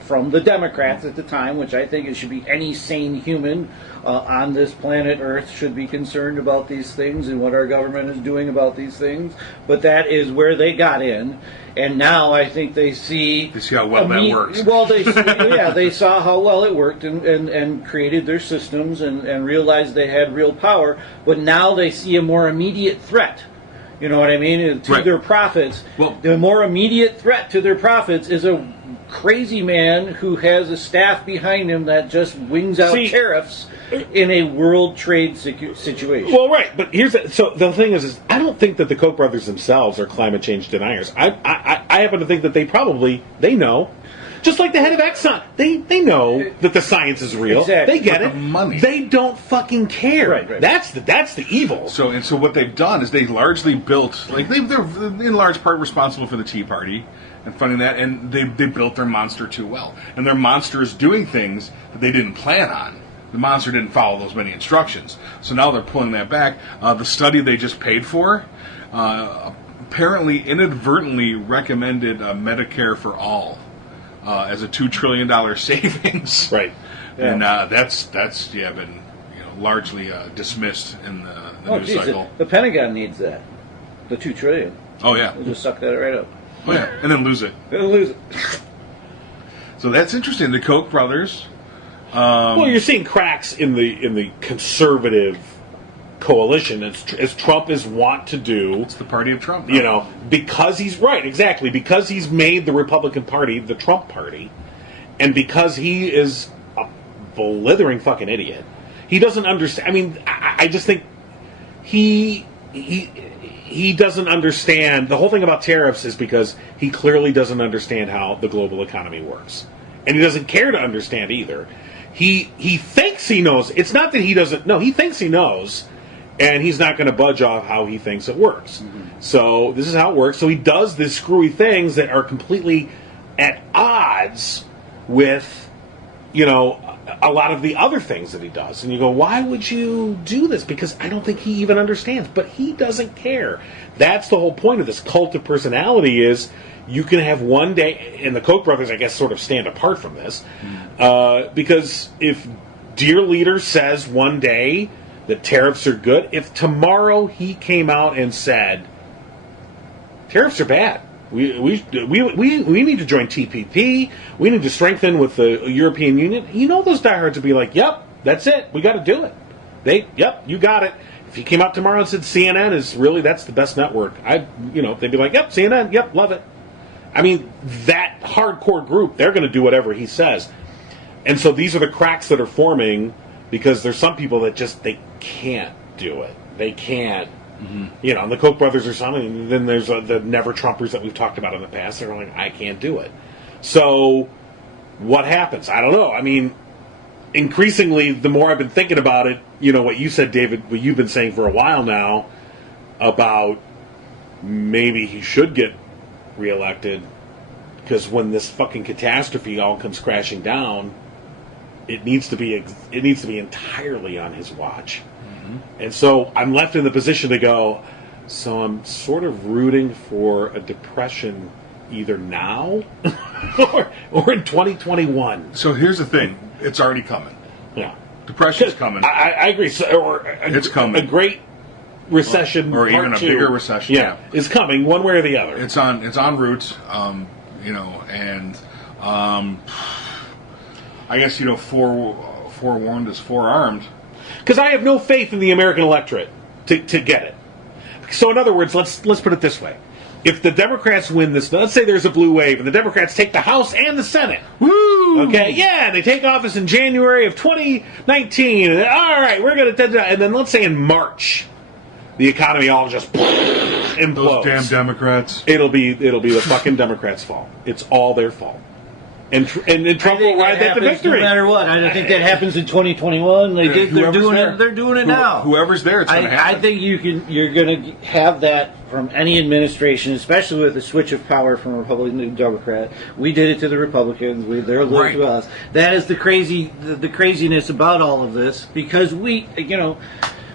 from the Democrats at the time, which I think it should be any sane human on this planet Earth should be concerned about these things and what our government is doing about these things. But that is where they got in, and now I think they see how well that works. Well, they saw how well it worked and created their systems and realized they had real power. But now they see a more immediate threat. You know what I mean? To their profits. Well, the more immediate threat to their profits is a crazy man who has a staff behind him that just wings out tariffs in a world trade situation. Well, right, but so the thing is I don't think that the Koch brothers themselves are climate change deniers. I happen to think that they know. Just like the head of Exxon, they know that the science is real. Exactly. They get but it. The money. They don't fucking care. Right. That's the evil. So what they've done is they largely built, they're in large part responsible for the Tea Party and funding that, and they built their monster too well. And their monster is doing things that they didn't plan on. The monster didn't follow those many instructions. So now they're pulling that back. The study they just paid for apparently inadvertently recommended Medicare for all as a $2 trillion savings. Right. Yeah. And that's been largely dismissed in the news cycle. The Pentagon needs that. The $2 trillion. Oh yeah. They'll just suck that right up. Oh yeah, and then lose it. They'll lose it. So that's interesting. The Koch brothers. Well, you're seeing cracks in the conservative coalition as Trump is wont to do. It's the party of Trump. Because he's right, exactly. Because he's made the Republican Party the Trump Party, and because he is a blithering fucking idiot. He doesn't understand. I mean, I just think he doesn't understand. The whole thing about tariffs is because he clearly doesn't understand how the global economy works, and he doesn't care to understand either. He thinks he knows. It's not that he doesn't know. He thinks he knows, and he's not going to budge off how he thinks it works. Mm-hmm. So this is how it works. So he does these screwy things that are completely at odds with a lot of the other things that he does. And you go, why would you do this? Because I don't think he even understands. But he doesn't care. That's the whole point of this cult of personality is you can have one day, and the Koch brothers, I guess, sort of stand apart from this. Because if Dear Leader says one day that tariffs are good, if tomorrow he came out and said, tariffs are bad, we need to join TPP. We need to strengthen with the European Union. Those diehards would be like, "Yep, that's it. We got to do it." Yep, you got it. If he came out tomorrow and said CNN is really that's the best network, they'd be like, "Yep, CNN. Yep, love it." I mean, that hardcore group, they're going to do whatever he says. And so these are the cracks that are forming because there's some people that just they can't do it. They can't. And the Koch brothers or something, and then there's the never Trumpers that we've talked about in the past. They're like, I can't do it. So, what happens? I don't know. I mean, increasingly, the more I've been thinking about it, what you said, David, what you've been saying for a while now about maybe he should get reelected because when this fucking catastrophe all comes crashing down, it needs to be entirely on his watch. And so I'm left in the position to go, so I'm sort of rooting for a depression either now or in 2021. So here's the thing. It's already coming. Yeah. Depression's coming. I agree. It's coming. A great recession or even a bigger recession. Is coming one way or the other. It's on route, and I guess, forewarned is forearmed. Because I have no faith in the American electorate to get it. So in other words, let's put it this way. If the Democrats win this, let's say there's a blue wave, and the Democrats take the House and the Senate. Woo! Okay, yeah, and they take office in January of 2019. And all right, we're going to... And then let's say in March, the economy all just implodes. Those damn Democrats. It'll be the fucking Democrats' fault. It's all their fault. And Trump will ride that to victory. No matter what, I don't think that happens in 2021. They're doing it. They're doing it now. Whoever's there, it's going to happen. I think you're going to have that from any administration, especially with the switch of power from Republican to Democrat. We did it to the Republicans. They're loyal to us. That is the craziness about all of this because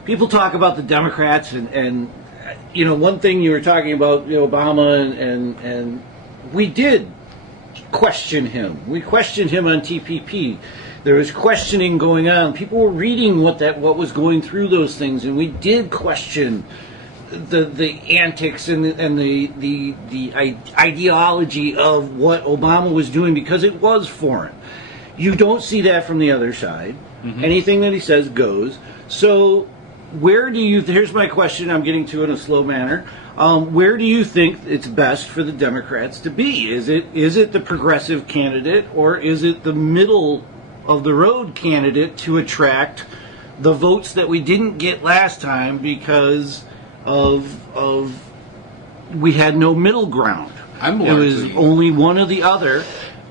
people talk about the Democrats and one thing you were talking about Obama and we did question him. We questioned him on TPP. There was questioning going on. People were reading what was going through those things, and we did question the antics and the ideology of what Obama was doing because it was foreign. You don't see that from the other side. Mm-hmm. Anything that he says goes. So here's my question I'm getting to in a slow manner. Where do you think it's best for the Democrats to be? Is it the progressive candidate or is it the middle of the road candidate to attract the votes that we didn't get last time because of we had no middle ground? It was only one or the other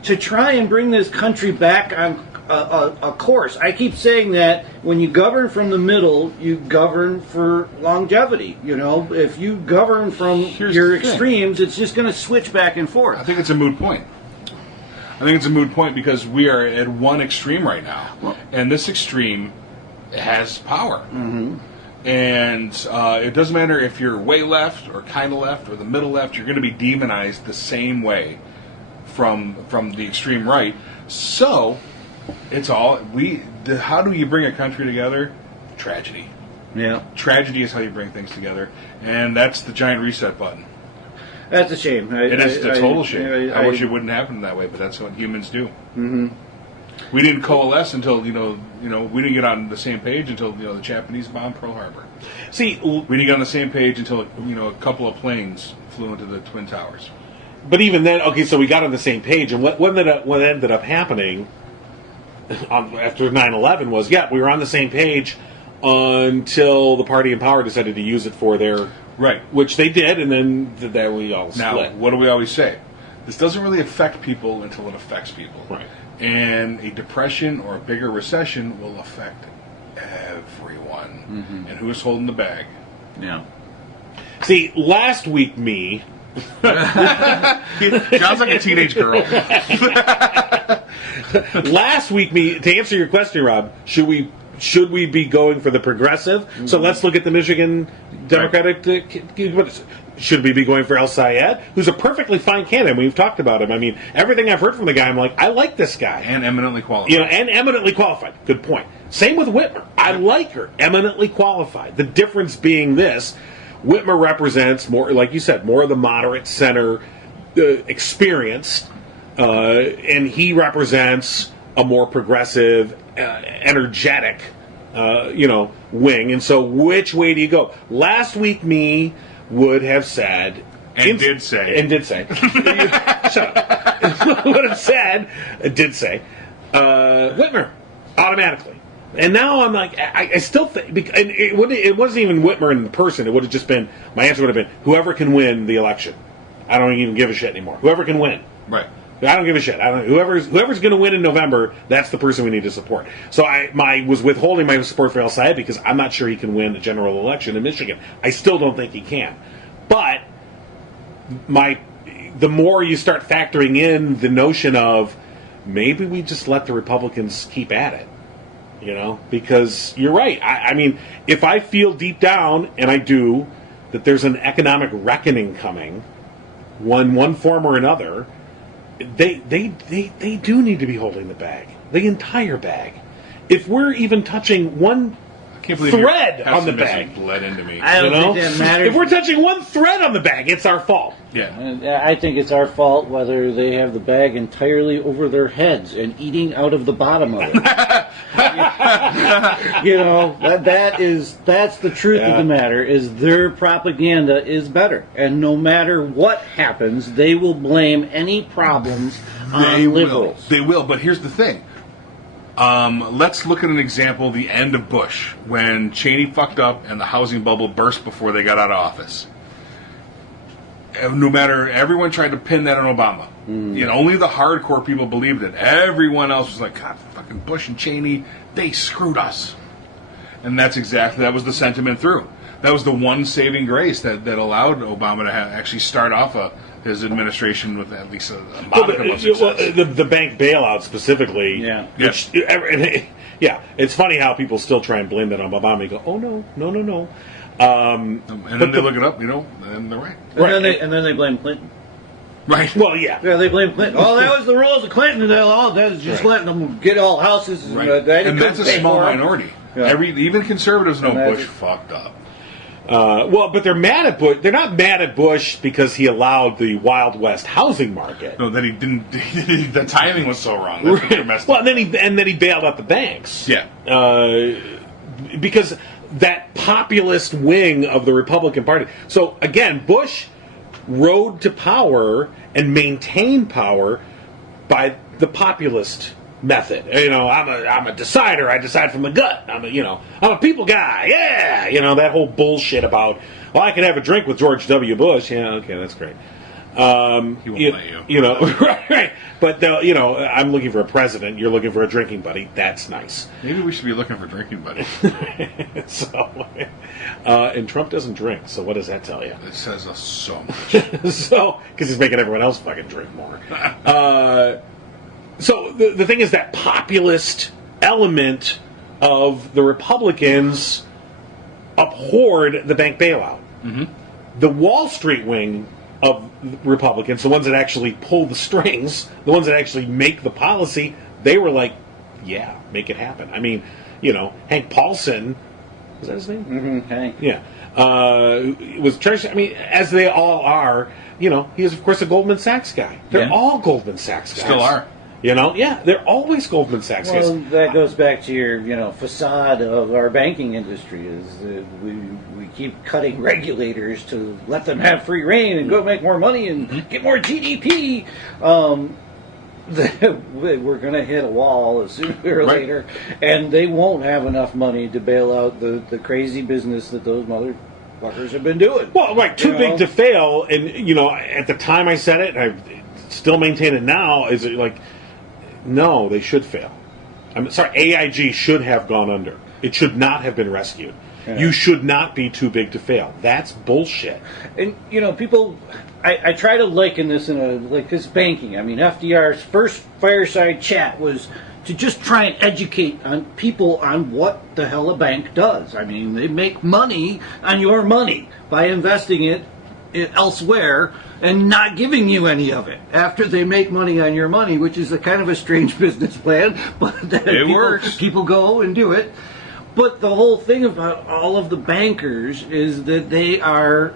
to try and bring this country back on a course. I keep saying that when you govern from the middle, you govern for longevity. If you govern from your extremes, it's just going to switch back and forth. I think it's a moot point. Because we are at one extreme right now, and this extreme has power. Mm-hmm. And it doesn't matter if you're way left or kind of left or the middle left. You're going to be demonized the same way from the extreme right. So it's all how do you bring a country together? Tragedy. Yeah. Tragedy is how you bring things together, and that's the giant reset button. That's a shame. It's a total shame. I wish it wouldn't happen that way, but that's what humans do. Mm-hmm. We didn't coalesce until we didn't get on the same page until the Japanese bombed Pearl Harbor. See, we didn't get on the same page until a couple of planes flew into the Twin Towers. But even then, okay, so we got on the same page, and what ended up happening after 9/11 was, we were on the same page until the party in power decided to use it for their right, which they did, and then we all split. Now, what do we always say? This doesn't really affect people until it affects people. Right. And a depression or a bigger recession will affect everyone. Mm-hmm. And who's holding the bag? Yeah. See, last week, me. Sounds like a teenage girl. last week, to answer your question, Rob, should we be going for the progressive? Mm-hmm. So let's look at the Michigan Democratic. Should we be going for El Sayed, who's a perfectly fine candidate? We've talked about him. I mean, everything I've heard from the guy, I'm like, I like this guy. And eminently qualified. And eminently qualified. Good point. Same with Whitmer. I like her. Eminently qualified. The difference being this, Whitmer represents more, like you said, more of the moderate center experienced, and he represents a more progressive, energetic, wing. And so which way do you go? Last week, me would have said... Did say. Shut up. Would have said, did say, Whitmer, automatically. And now I'm like, I still think... And it wasn't even Whitmer in person. It would have just been... My answer would have been, whoever can win the election. I don't even give a shit anymore. Whoever can win. Right. I don't give a shit. Whoever's going to win in November, that's the person we need to support. So I was withholding my support for El Sayed because I'm not sure he can win the general election in Michigan. I still don't think he can. But the more you start factoring in the notion of maybe we just let the Republicans keep at it, because you're right. I mean, if I feel deep down, and I do, that there's an economic reckoning coming, one form or another. They do need to be holding the bag, the entire bag. If we're even touching one thread on the bag, bled into me. I don't think that matters. If we're touching one thread on the bag, it's our fault. Yeah, and I think it's our fault whether they have the bag entirely over their heads and eating out of the bottom of it. That's the truth of the matter. Is their propaganda is better, and no matter what happens, they will blame any problems on liberals. They will, but here's the thing. Let's look at an example, the end of Bush, when Cheney fucked up and the housing bubble burst before they got out of office. No matter, everyone tried to pin that on Obama. Only the hardcore people believed it. Everyone else was like, God, fucking Bush and Cheney, they screwed us. And that was the sentiment through. That was the one saving grace that allowed Obama to actually start off his administration with at least a modicum of success. The bank bailout specifically. Yeah. Which, it's funny how people still try and blame that on Obama. You go, oh, no. And then they look it up, and they're right. And then they blame Clinton. Right. Well, yeah. Yeah, they blame Clinton. Oh, that was the rules of Clinton. And that was just letting them get all houses. Right. And that's a small minority. Yeah. Even conservatives know Bush fucked up. But they're mad at Bush. They're not mad at Bush because he allowed the Wild West housing market. No, that he didn't. The timing was so wrong. That's what they're messed well, up. and then he bailed out the banks. Yeah. Because that populist wing of the Republican Party. So again, Bush rode to power and maintained power by the populist method. I'm a decider. I decide from the gut. I'm a people guy. Yeah. That whole bullshit about, well, I can have a drink with George W. Bush. Yeah, okay, that's great. He won't let you. Right. But I'm looking for a president. You're looking for a drinking buddy. That's nice. Maybe we should be looking for drinking buddies. And Trump doesn't drink. So what does that tell you? It says us so much. Because he's making everyone else fucking drink more. So the thing is that populist element of the Republicans abhorred the bank bailout. Mm-hmm. The Wall Street wing of Republicans, the ones that actually pull the strings, the ones that actually make the policy, they were like, yeah, make it happen. I mean, Hank Paulson, was that his name? Mm-hmm, Hank. Yeah. Was treasurer. I mean, as they all are, he is, of course, a Goldman Sachs guy. They're all Goldman Sachs guys. Still are. They're always Goldman Sachs guys. Well, that goes back to your, facade of our banking industry is we keep cutting regulators to let them have free reign and go make more money and get more GDP. We're going to hit a wall sooner or later, and they won't have enough money to bail out the crazy business that those motherfuckers have been doing. Well, right, too big to fail, and, at the time I said it, and I still maintain it now, is like, no, they should fail. I'm sorry, AIG should have gone under. It should not have been rescued. Yeah. You should not be too big to fail. That's bullshit. And people, I try to liken this like this banking. I mean, FDR's first fireside chat was to just try and educate people on what the hell a bank does. I mean, they make money on your money by investing it elsewhere and not giving you any of it after they make money on your money, which is a kind of a strange business plan, but works. People go and do it. But the whole thing about all of the bankers is that they are,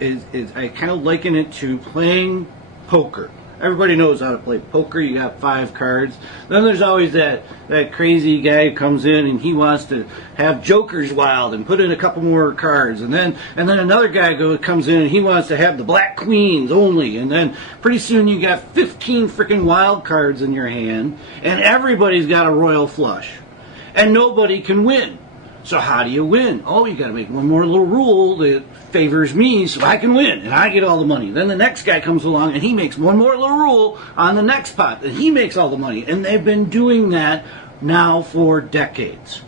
I kind of liken it to playing poker. Everybody knows how to play poker. You got 5 cards. Then there's always that crazy guy who comes in and he wants to have jokers wild and put in a couple more cards. And then another guy comes in and he wants to have the black queens only. And then pretty soon you got 15 freaking wild cards in your hand, and everybody's got a royal flush, and nobody can win. So how do you win? Oh, you got to make one more little rule that favors me so I can win and I get all the money. Then the next guy comes along and he makes one more little rule on the next pot and he makes all the money. And they've been doing that now for decades.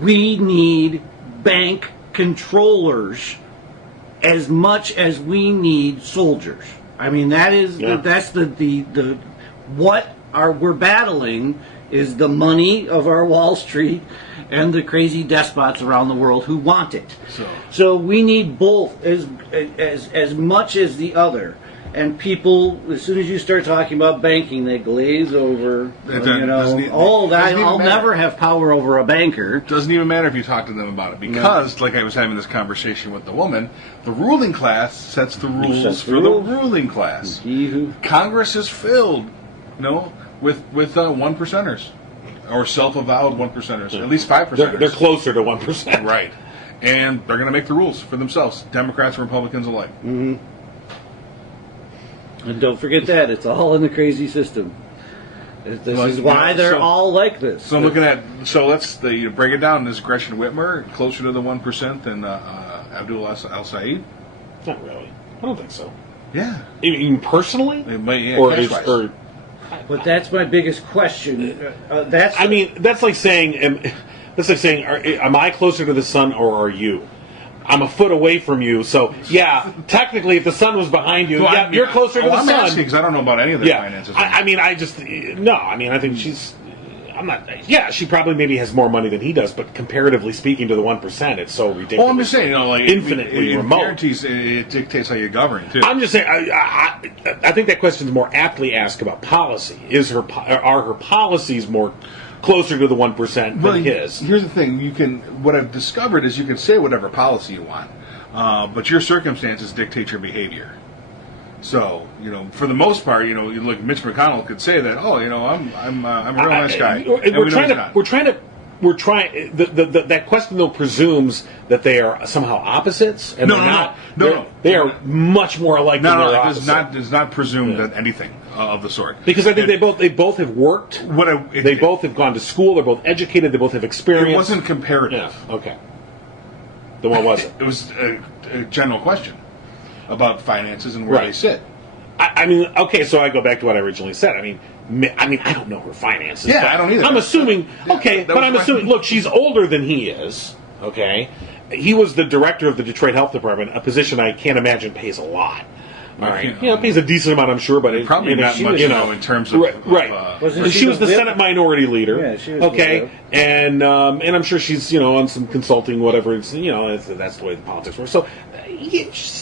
We need bank controllers as much as we need soldiers. I mean, that's the what we're battling is the money of our Wall Street and the crazy despots around the world who want it. So we need both as much as the other. And people, as soon as you start talking about banking, they glaze over. I'll never have power over a banker. Doesn't even matter if you talk to them about it, because, like I was having this conversation with the woman, the ruling class sets the rules for the ruling class. Congress is filled, with one percenters. Or self-avowed 1%ers, at least 5%ers. They're closer to 1%. Right. And they're going to make the rules for themselves, Democrats and Republicans alike. Mm-hmm. And don't forget that. It's all in the crazy system. This is why they're all like this. So I'm looking at, let's break it down. Is Gretchen Whitmer closer to the 1% than Abdul al-Said? Not really. I don't think so. Yeah. Even personally? Or But that's my biggest question. That's like saying, am I closer to the sun or are you? I'm a foot away from you, so yeah. Technically, if the sun was behind you, you're closer to the sun. I'm asking because I don't know about any of their finances. I think she's. I'm not. Yeah, she probably maybe has more money than he does, but comparatively speaking to the 1%, it's so ridiculous. Well, I'm just saying, infinitely remote. Guarantees it dictates how you govern too. I'm just saying. I think that question is more aptly asked about policy. Are her policies more closer to the 1% than his? Here's the thing: what I've discovered is you can say whatever policy you want, but your circumstances dictate your behavior. So, for the most part, like Mitch McConnell could say that, I'm a real nice guy. That question though presumes that they are somehow opposites, and they're not. They are much more alike than they're opposite. It does not presume that anything of the sort. Because I think they both have worked. They both have gone to school. They're both educated. They both have experience. It wasn't comparative. Yeah. Okay. Then what was it? It was a general question about finances and where they sit. Okay, so I go back to what I originally said. I don't know her finances. Yeah, I don't either. I'm assuming. I'm assuming. Look, she's older than he is. Okay, he was the director of the Detroit Health Department, a position I can't imagine pays a lot. All right, it pays a decent amount, I'm sure, but probably not much, in terms of right. She was the Senate Minority Leader. Yeah, she was. Okay, and I'm sure she's on some consulting, whatever. That's the way the politics work. So.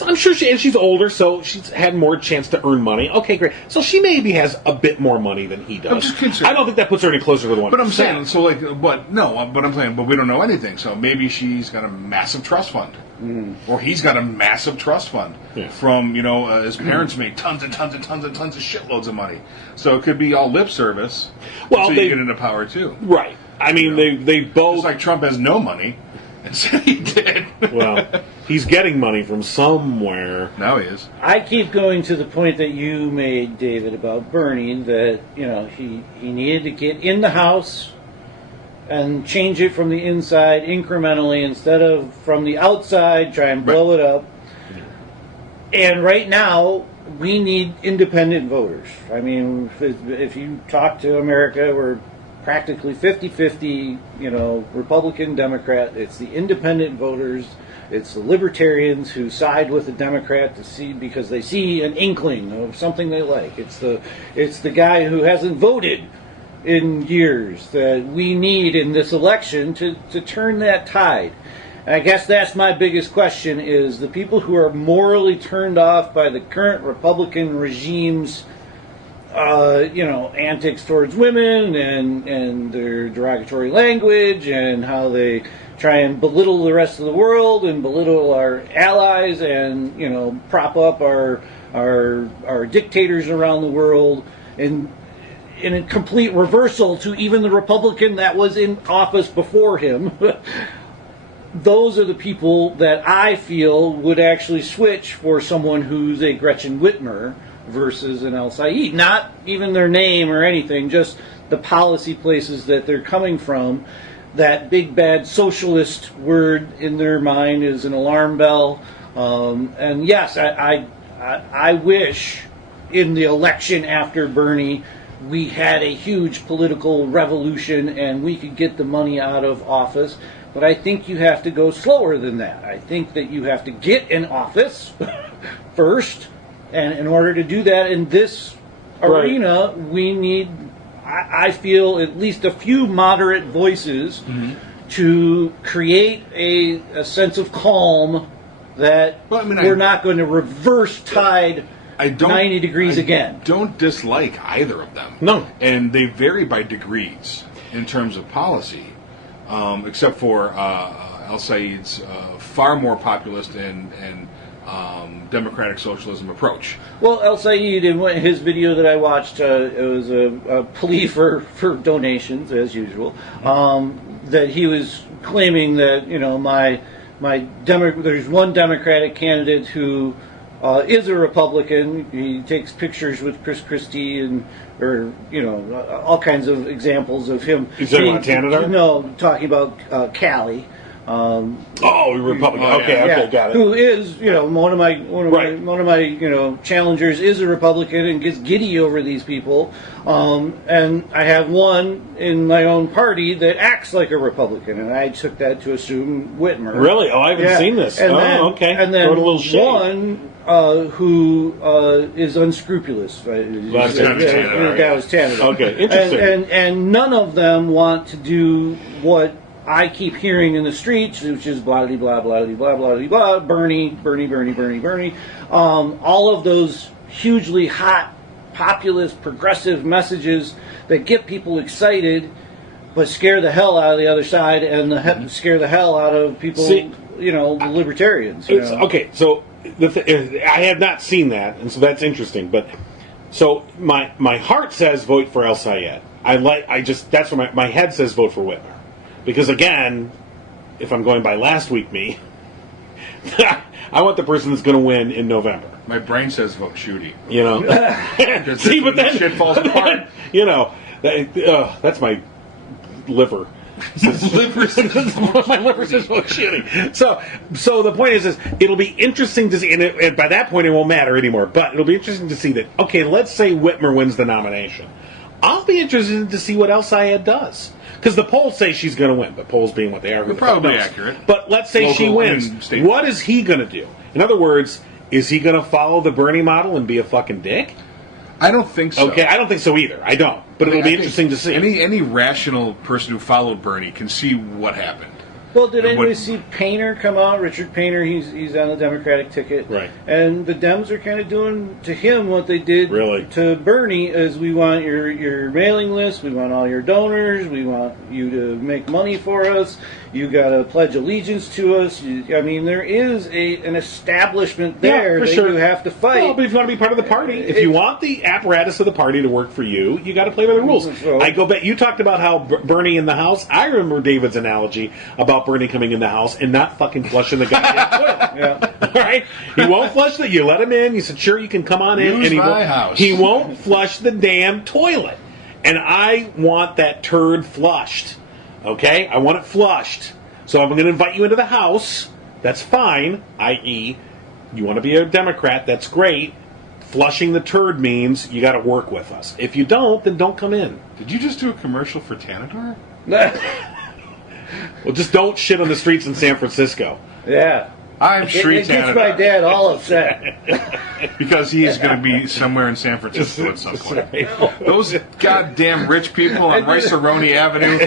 I'm sure she's older, so she's had more chance to earn money. Okay, great. So she maybe has a bit more money than he does. I'm just concerned. I don't think that puts her any closer to the 1%. But I'm saying, but we don't know anything. So maybe she's got a massive trust fund, or he's got a massive trust fund from his parents made tons and tons and tons and tons of shitloads of money. So it could be all lip service. Well, until you get into power too. Right. They both. Just like Trump has no money. And said he did. Well, he's getting money from somewhere. Now he is. I keep going to the point that you made, David, about Bernie, that he needed to get in the House and change it from the inside incrementally instead of from the outside try and blow it up. And right now we need independent voters. If you talk to America, we're practically 50-50, Republican, Democrat. It's the independent voters. It's the libertarians who side with the Democrat because they see an inkling of something they like. It's the guy who hasn't voted in years that we need in this election to turn that tide. And I guess that's my biggest question: is the people who are morally turned off by the current Republican regime's antics towards women and their derogatory language and how they try and belittle the rest of the world and belittle our allies and prop up our dictators around the world, and in a complete reversal to even the Republican that was in office before him. Those are the people that I feel would actually switch for someone who's a Gretchen Whitmer versus an El Said. Not even their name or anything, just the policy places that they're coming from. That big bad socialist word in their mind is an alarm bell. And yes, I wish in the election after Bernie we had a huge political revolution and we could get the money out of office. But I think you have to go slower than that. I think that you have to get in office first. And in order to do that in this arena, we need, I feel, at least a few moderate voices to create a sense of calm that we're not going to reverse tide 90 degrees again. I don't dislike either of them. No. And they vary by degrees in terms of policy, except for El Said's far more populist and democratic socialism approach. Well, El Said, in his video that I watched, it was a plea for donations, as usual, that he was claiming that, there's one Democratic candidate who is a Republican. He takes pictures with Chris Christie all kinds of examples of him. Is that Montana? No, talking about Cali. Republican. Okay, got it. Who is, one of my challengers is a Republican and gets giddy over these people. And I have one in my own party that acts like a Republican, and I took that to assume Whitmer. Really? Oh, I haven't seen this. Okay. And then a little one who is unscrupulous. The guy was Canada. Okay, interesting. And none of them want to do what I keep hearing in the streets, which is blah blah blah blah blah blah blah, Bernie. All of those hugely hot, populist, progressive messages that get people excited, but scare the hell out of the other side and scare the hell out of people. The libertarians. Okay, so I have not seen that, and so that's interesting. But so my heart says vote for El Sayed. That's where my head says vote for Whitmer. Because again, if I'm going by last week me, I want the person that's going to win in November. My brain says vote Shooty. See, but then shit falls apart. That's my liver. My liver says vote Shooty. So the point is it'll be interesting to see, and by that point it won't matter anymore. But it'll be interesting to see that. Okay, let's say Whitmer wins the nomination. I'll be interested to see what El Sayed does. Because the polls say she's going to win, but polls being what they are, they're probably accurate. But let's say she wins. What is he going to do? In other words, is he going to follow the Bernie model and be a fucking dick? I don't think so. Okay, I don't think so either. I don't. But it'll be interesting to see. Any rational person who followed Bernie can see what happened. Well, did anybody see Painter come out? Richard Painter, he's on the Democratic ticket. Right. And the Dems are kind of doing to him what they did to Bernie, is we want your mailing list, we want all your donors, we want you to make money for us, you got to pledge allegiance to us. There is an establishment there that you have to fight. Well, but if you want to be part of the party, if you want the apparatus of the party to work for you, you got to play by the rules. So, I go back. You talked about how Bernie in the House. I remember David's analogy about Bernie coming in the House and not fucking flushing the goddamn toilet. Yeah. All right? He won't flush you let him in. You said, sure, you can come on in. Use my house. He won't flush the damn toilet. And I want that turd flushed. Okay? I want it flushed. So I'm going to invite you into the House. That's fine. I.e., you want to be a Democrat. That's great. flushing the turd means you got to work with us. If you don't, then don't come in. Did you just do a commercial for Tanador? Well, just don't shit on the streets in San Francisco. Yeah. I'm Sri It gets Tanador. my dad all upset. Because he's going to be somewhere in San Francisco at some point. Those goddamn rich people on Rice-A-Roni Avenue,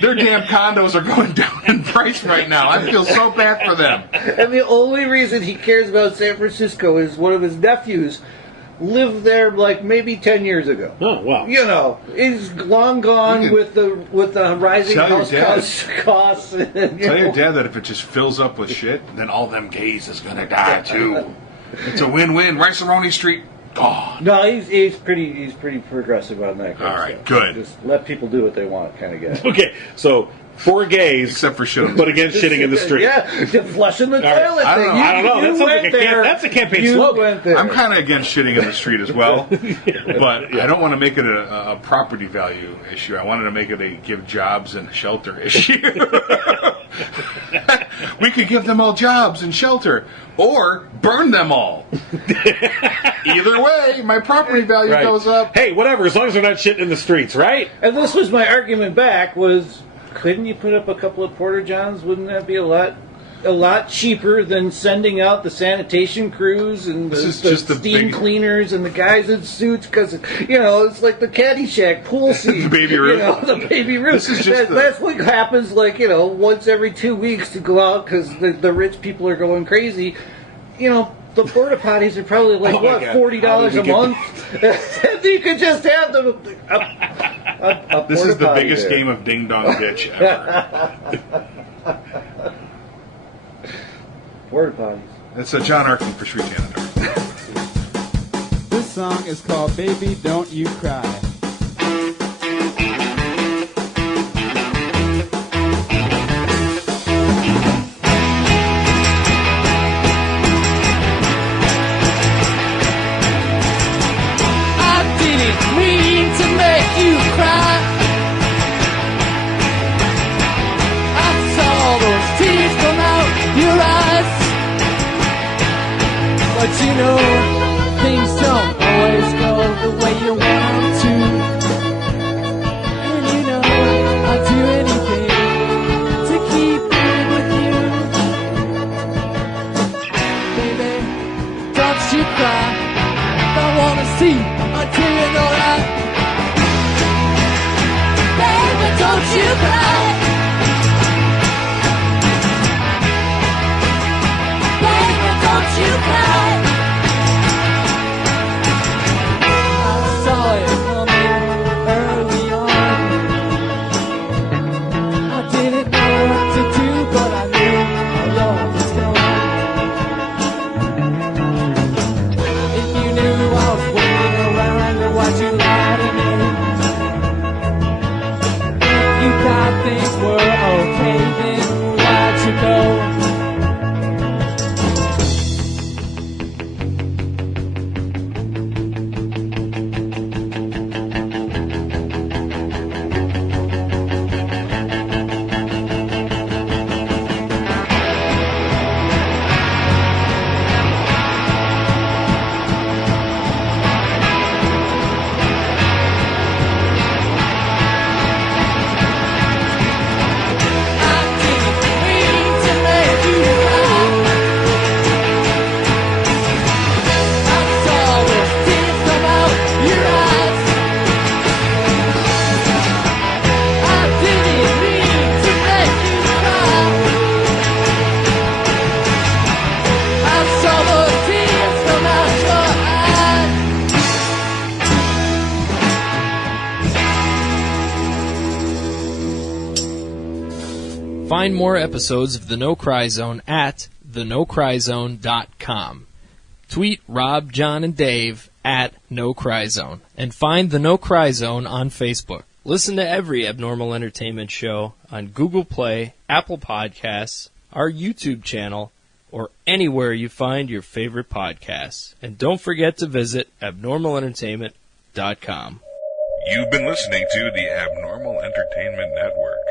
their damn condos are going down in price right now. I feel so bad for them. And the only reason he cares about San Francisco is one of his nephews lived there like maybe 10 years ago. Oh, wow. You know, he's long gone with the rising Tell your house dad. costs. Tell your dad that if it just fills up with shit, then all them gays is going to die too. It's a win-win. Rice-A-Roni Street, gone. No, he's pretty progressive on that kind All of right, stuff. good. Just let people do what they want, kind of guy. Okay, so for gays, Except for shit. but against shitting in the street. Yeah, flushing the right. toilet I don't thing. know. I don't know. That You sounds like went a there. that's a campaign You slogan. went there. I'm kind of against shitting in the street as well, but I don't want to make it a property value issue. I wanted to make it a give jobs and shelter issue. We could give them all jobs and shelter, or burn them all. Either way, my property value Right. goes up. Hey, whatever, as long as they're not shitting in the streets, right? And this was my argument back was, couldn't you put up a couple of porta johns? Wouldn't that be a lot cheaper than sending out the sanitation crews and This is the just the steam big- cleaners and the guys in suits? Because it's like the Caddyshack pool scene. The Baby Ruth. The Baby Ruth. This is just That's what happens. Once every 2 weeks to go out because the rich people are going crazy. The porta potties are probably like Oh my God. $40 How a did we month. And you could just have them. A This is the porta-potty biggest there. game of ding dong ditch ever. Porta potties. That's John Arkin for Sri Tanador. This song is called Baby Don't You Cry. I didn't mean to make you cry. I saw those tears come out your eyes. But things don't always go the way you want them to. And I'll do anything to keep being with you. Baby, don't you cry. Don't wanna see until you know that. Baby, don't you cry. Baby, don't you cry. I saw it coming early on. I didn't know what to do, but I knew the Lord was coming. If you knew I was waiting around to watch you lie to me. If you thought things were okay, then why'd you go? I didn't mean to make you cry. I saw those tears come out your eyes. I didn't mean to make you cry. I saw those tears come out your eyes. Find more episodes of The No Cry Zone at thenocryzone.com. Tweet Rob, John, and Dave at No Cry Zone. And find The No Cry Zone on Facebook. Listen to every Abnormal Entertainment show on Google Play, Apple Podcasts, our YouTube channel, or anywhere you find your favorite podcasts. And don't forget to visit abnormalentertainment.com. You've been listening to the Abnormal Entertainment Network.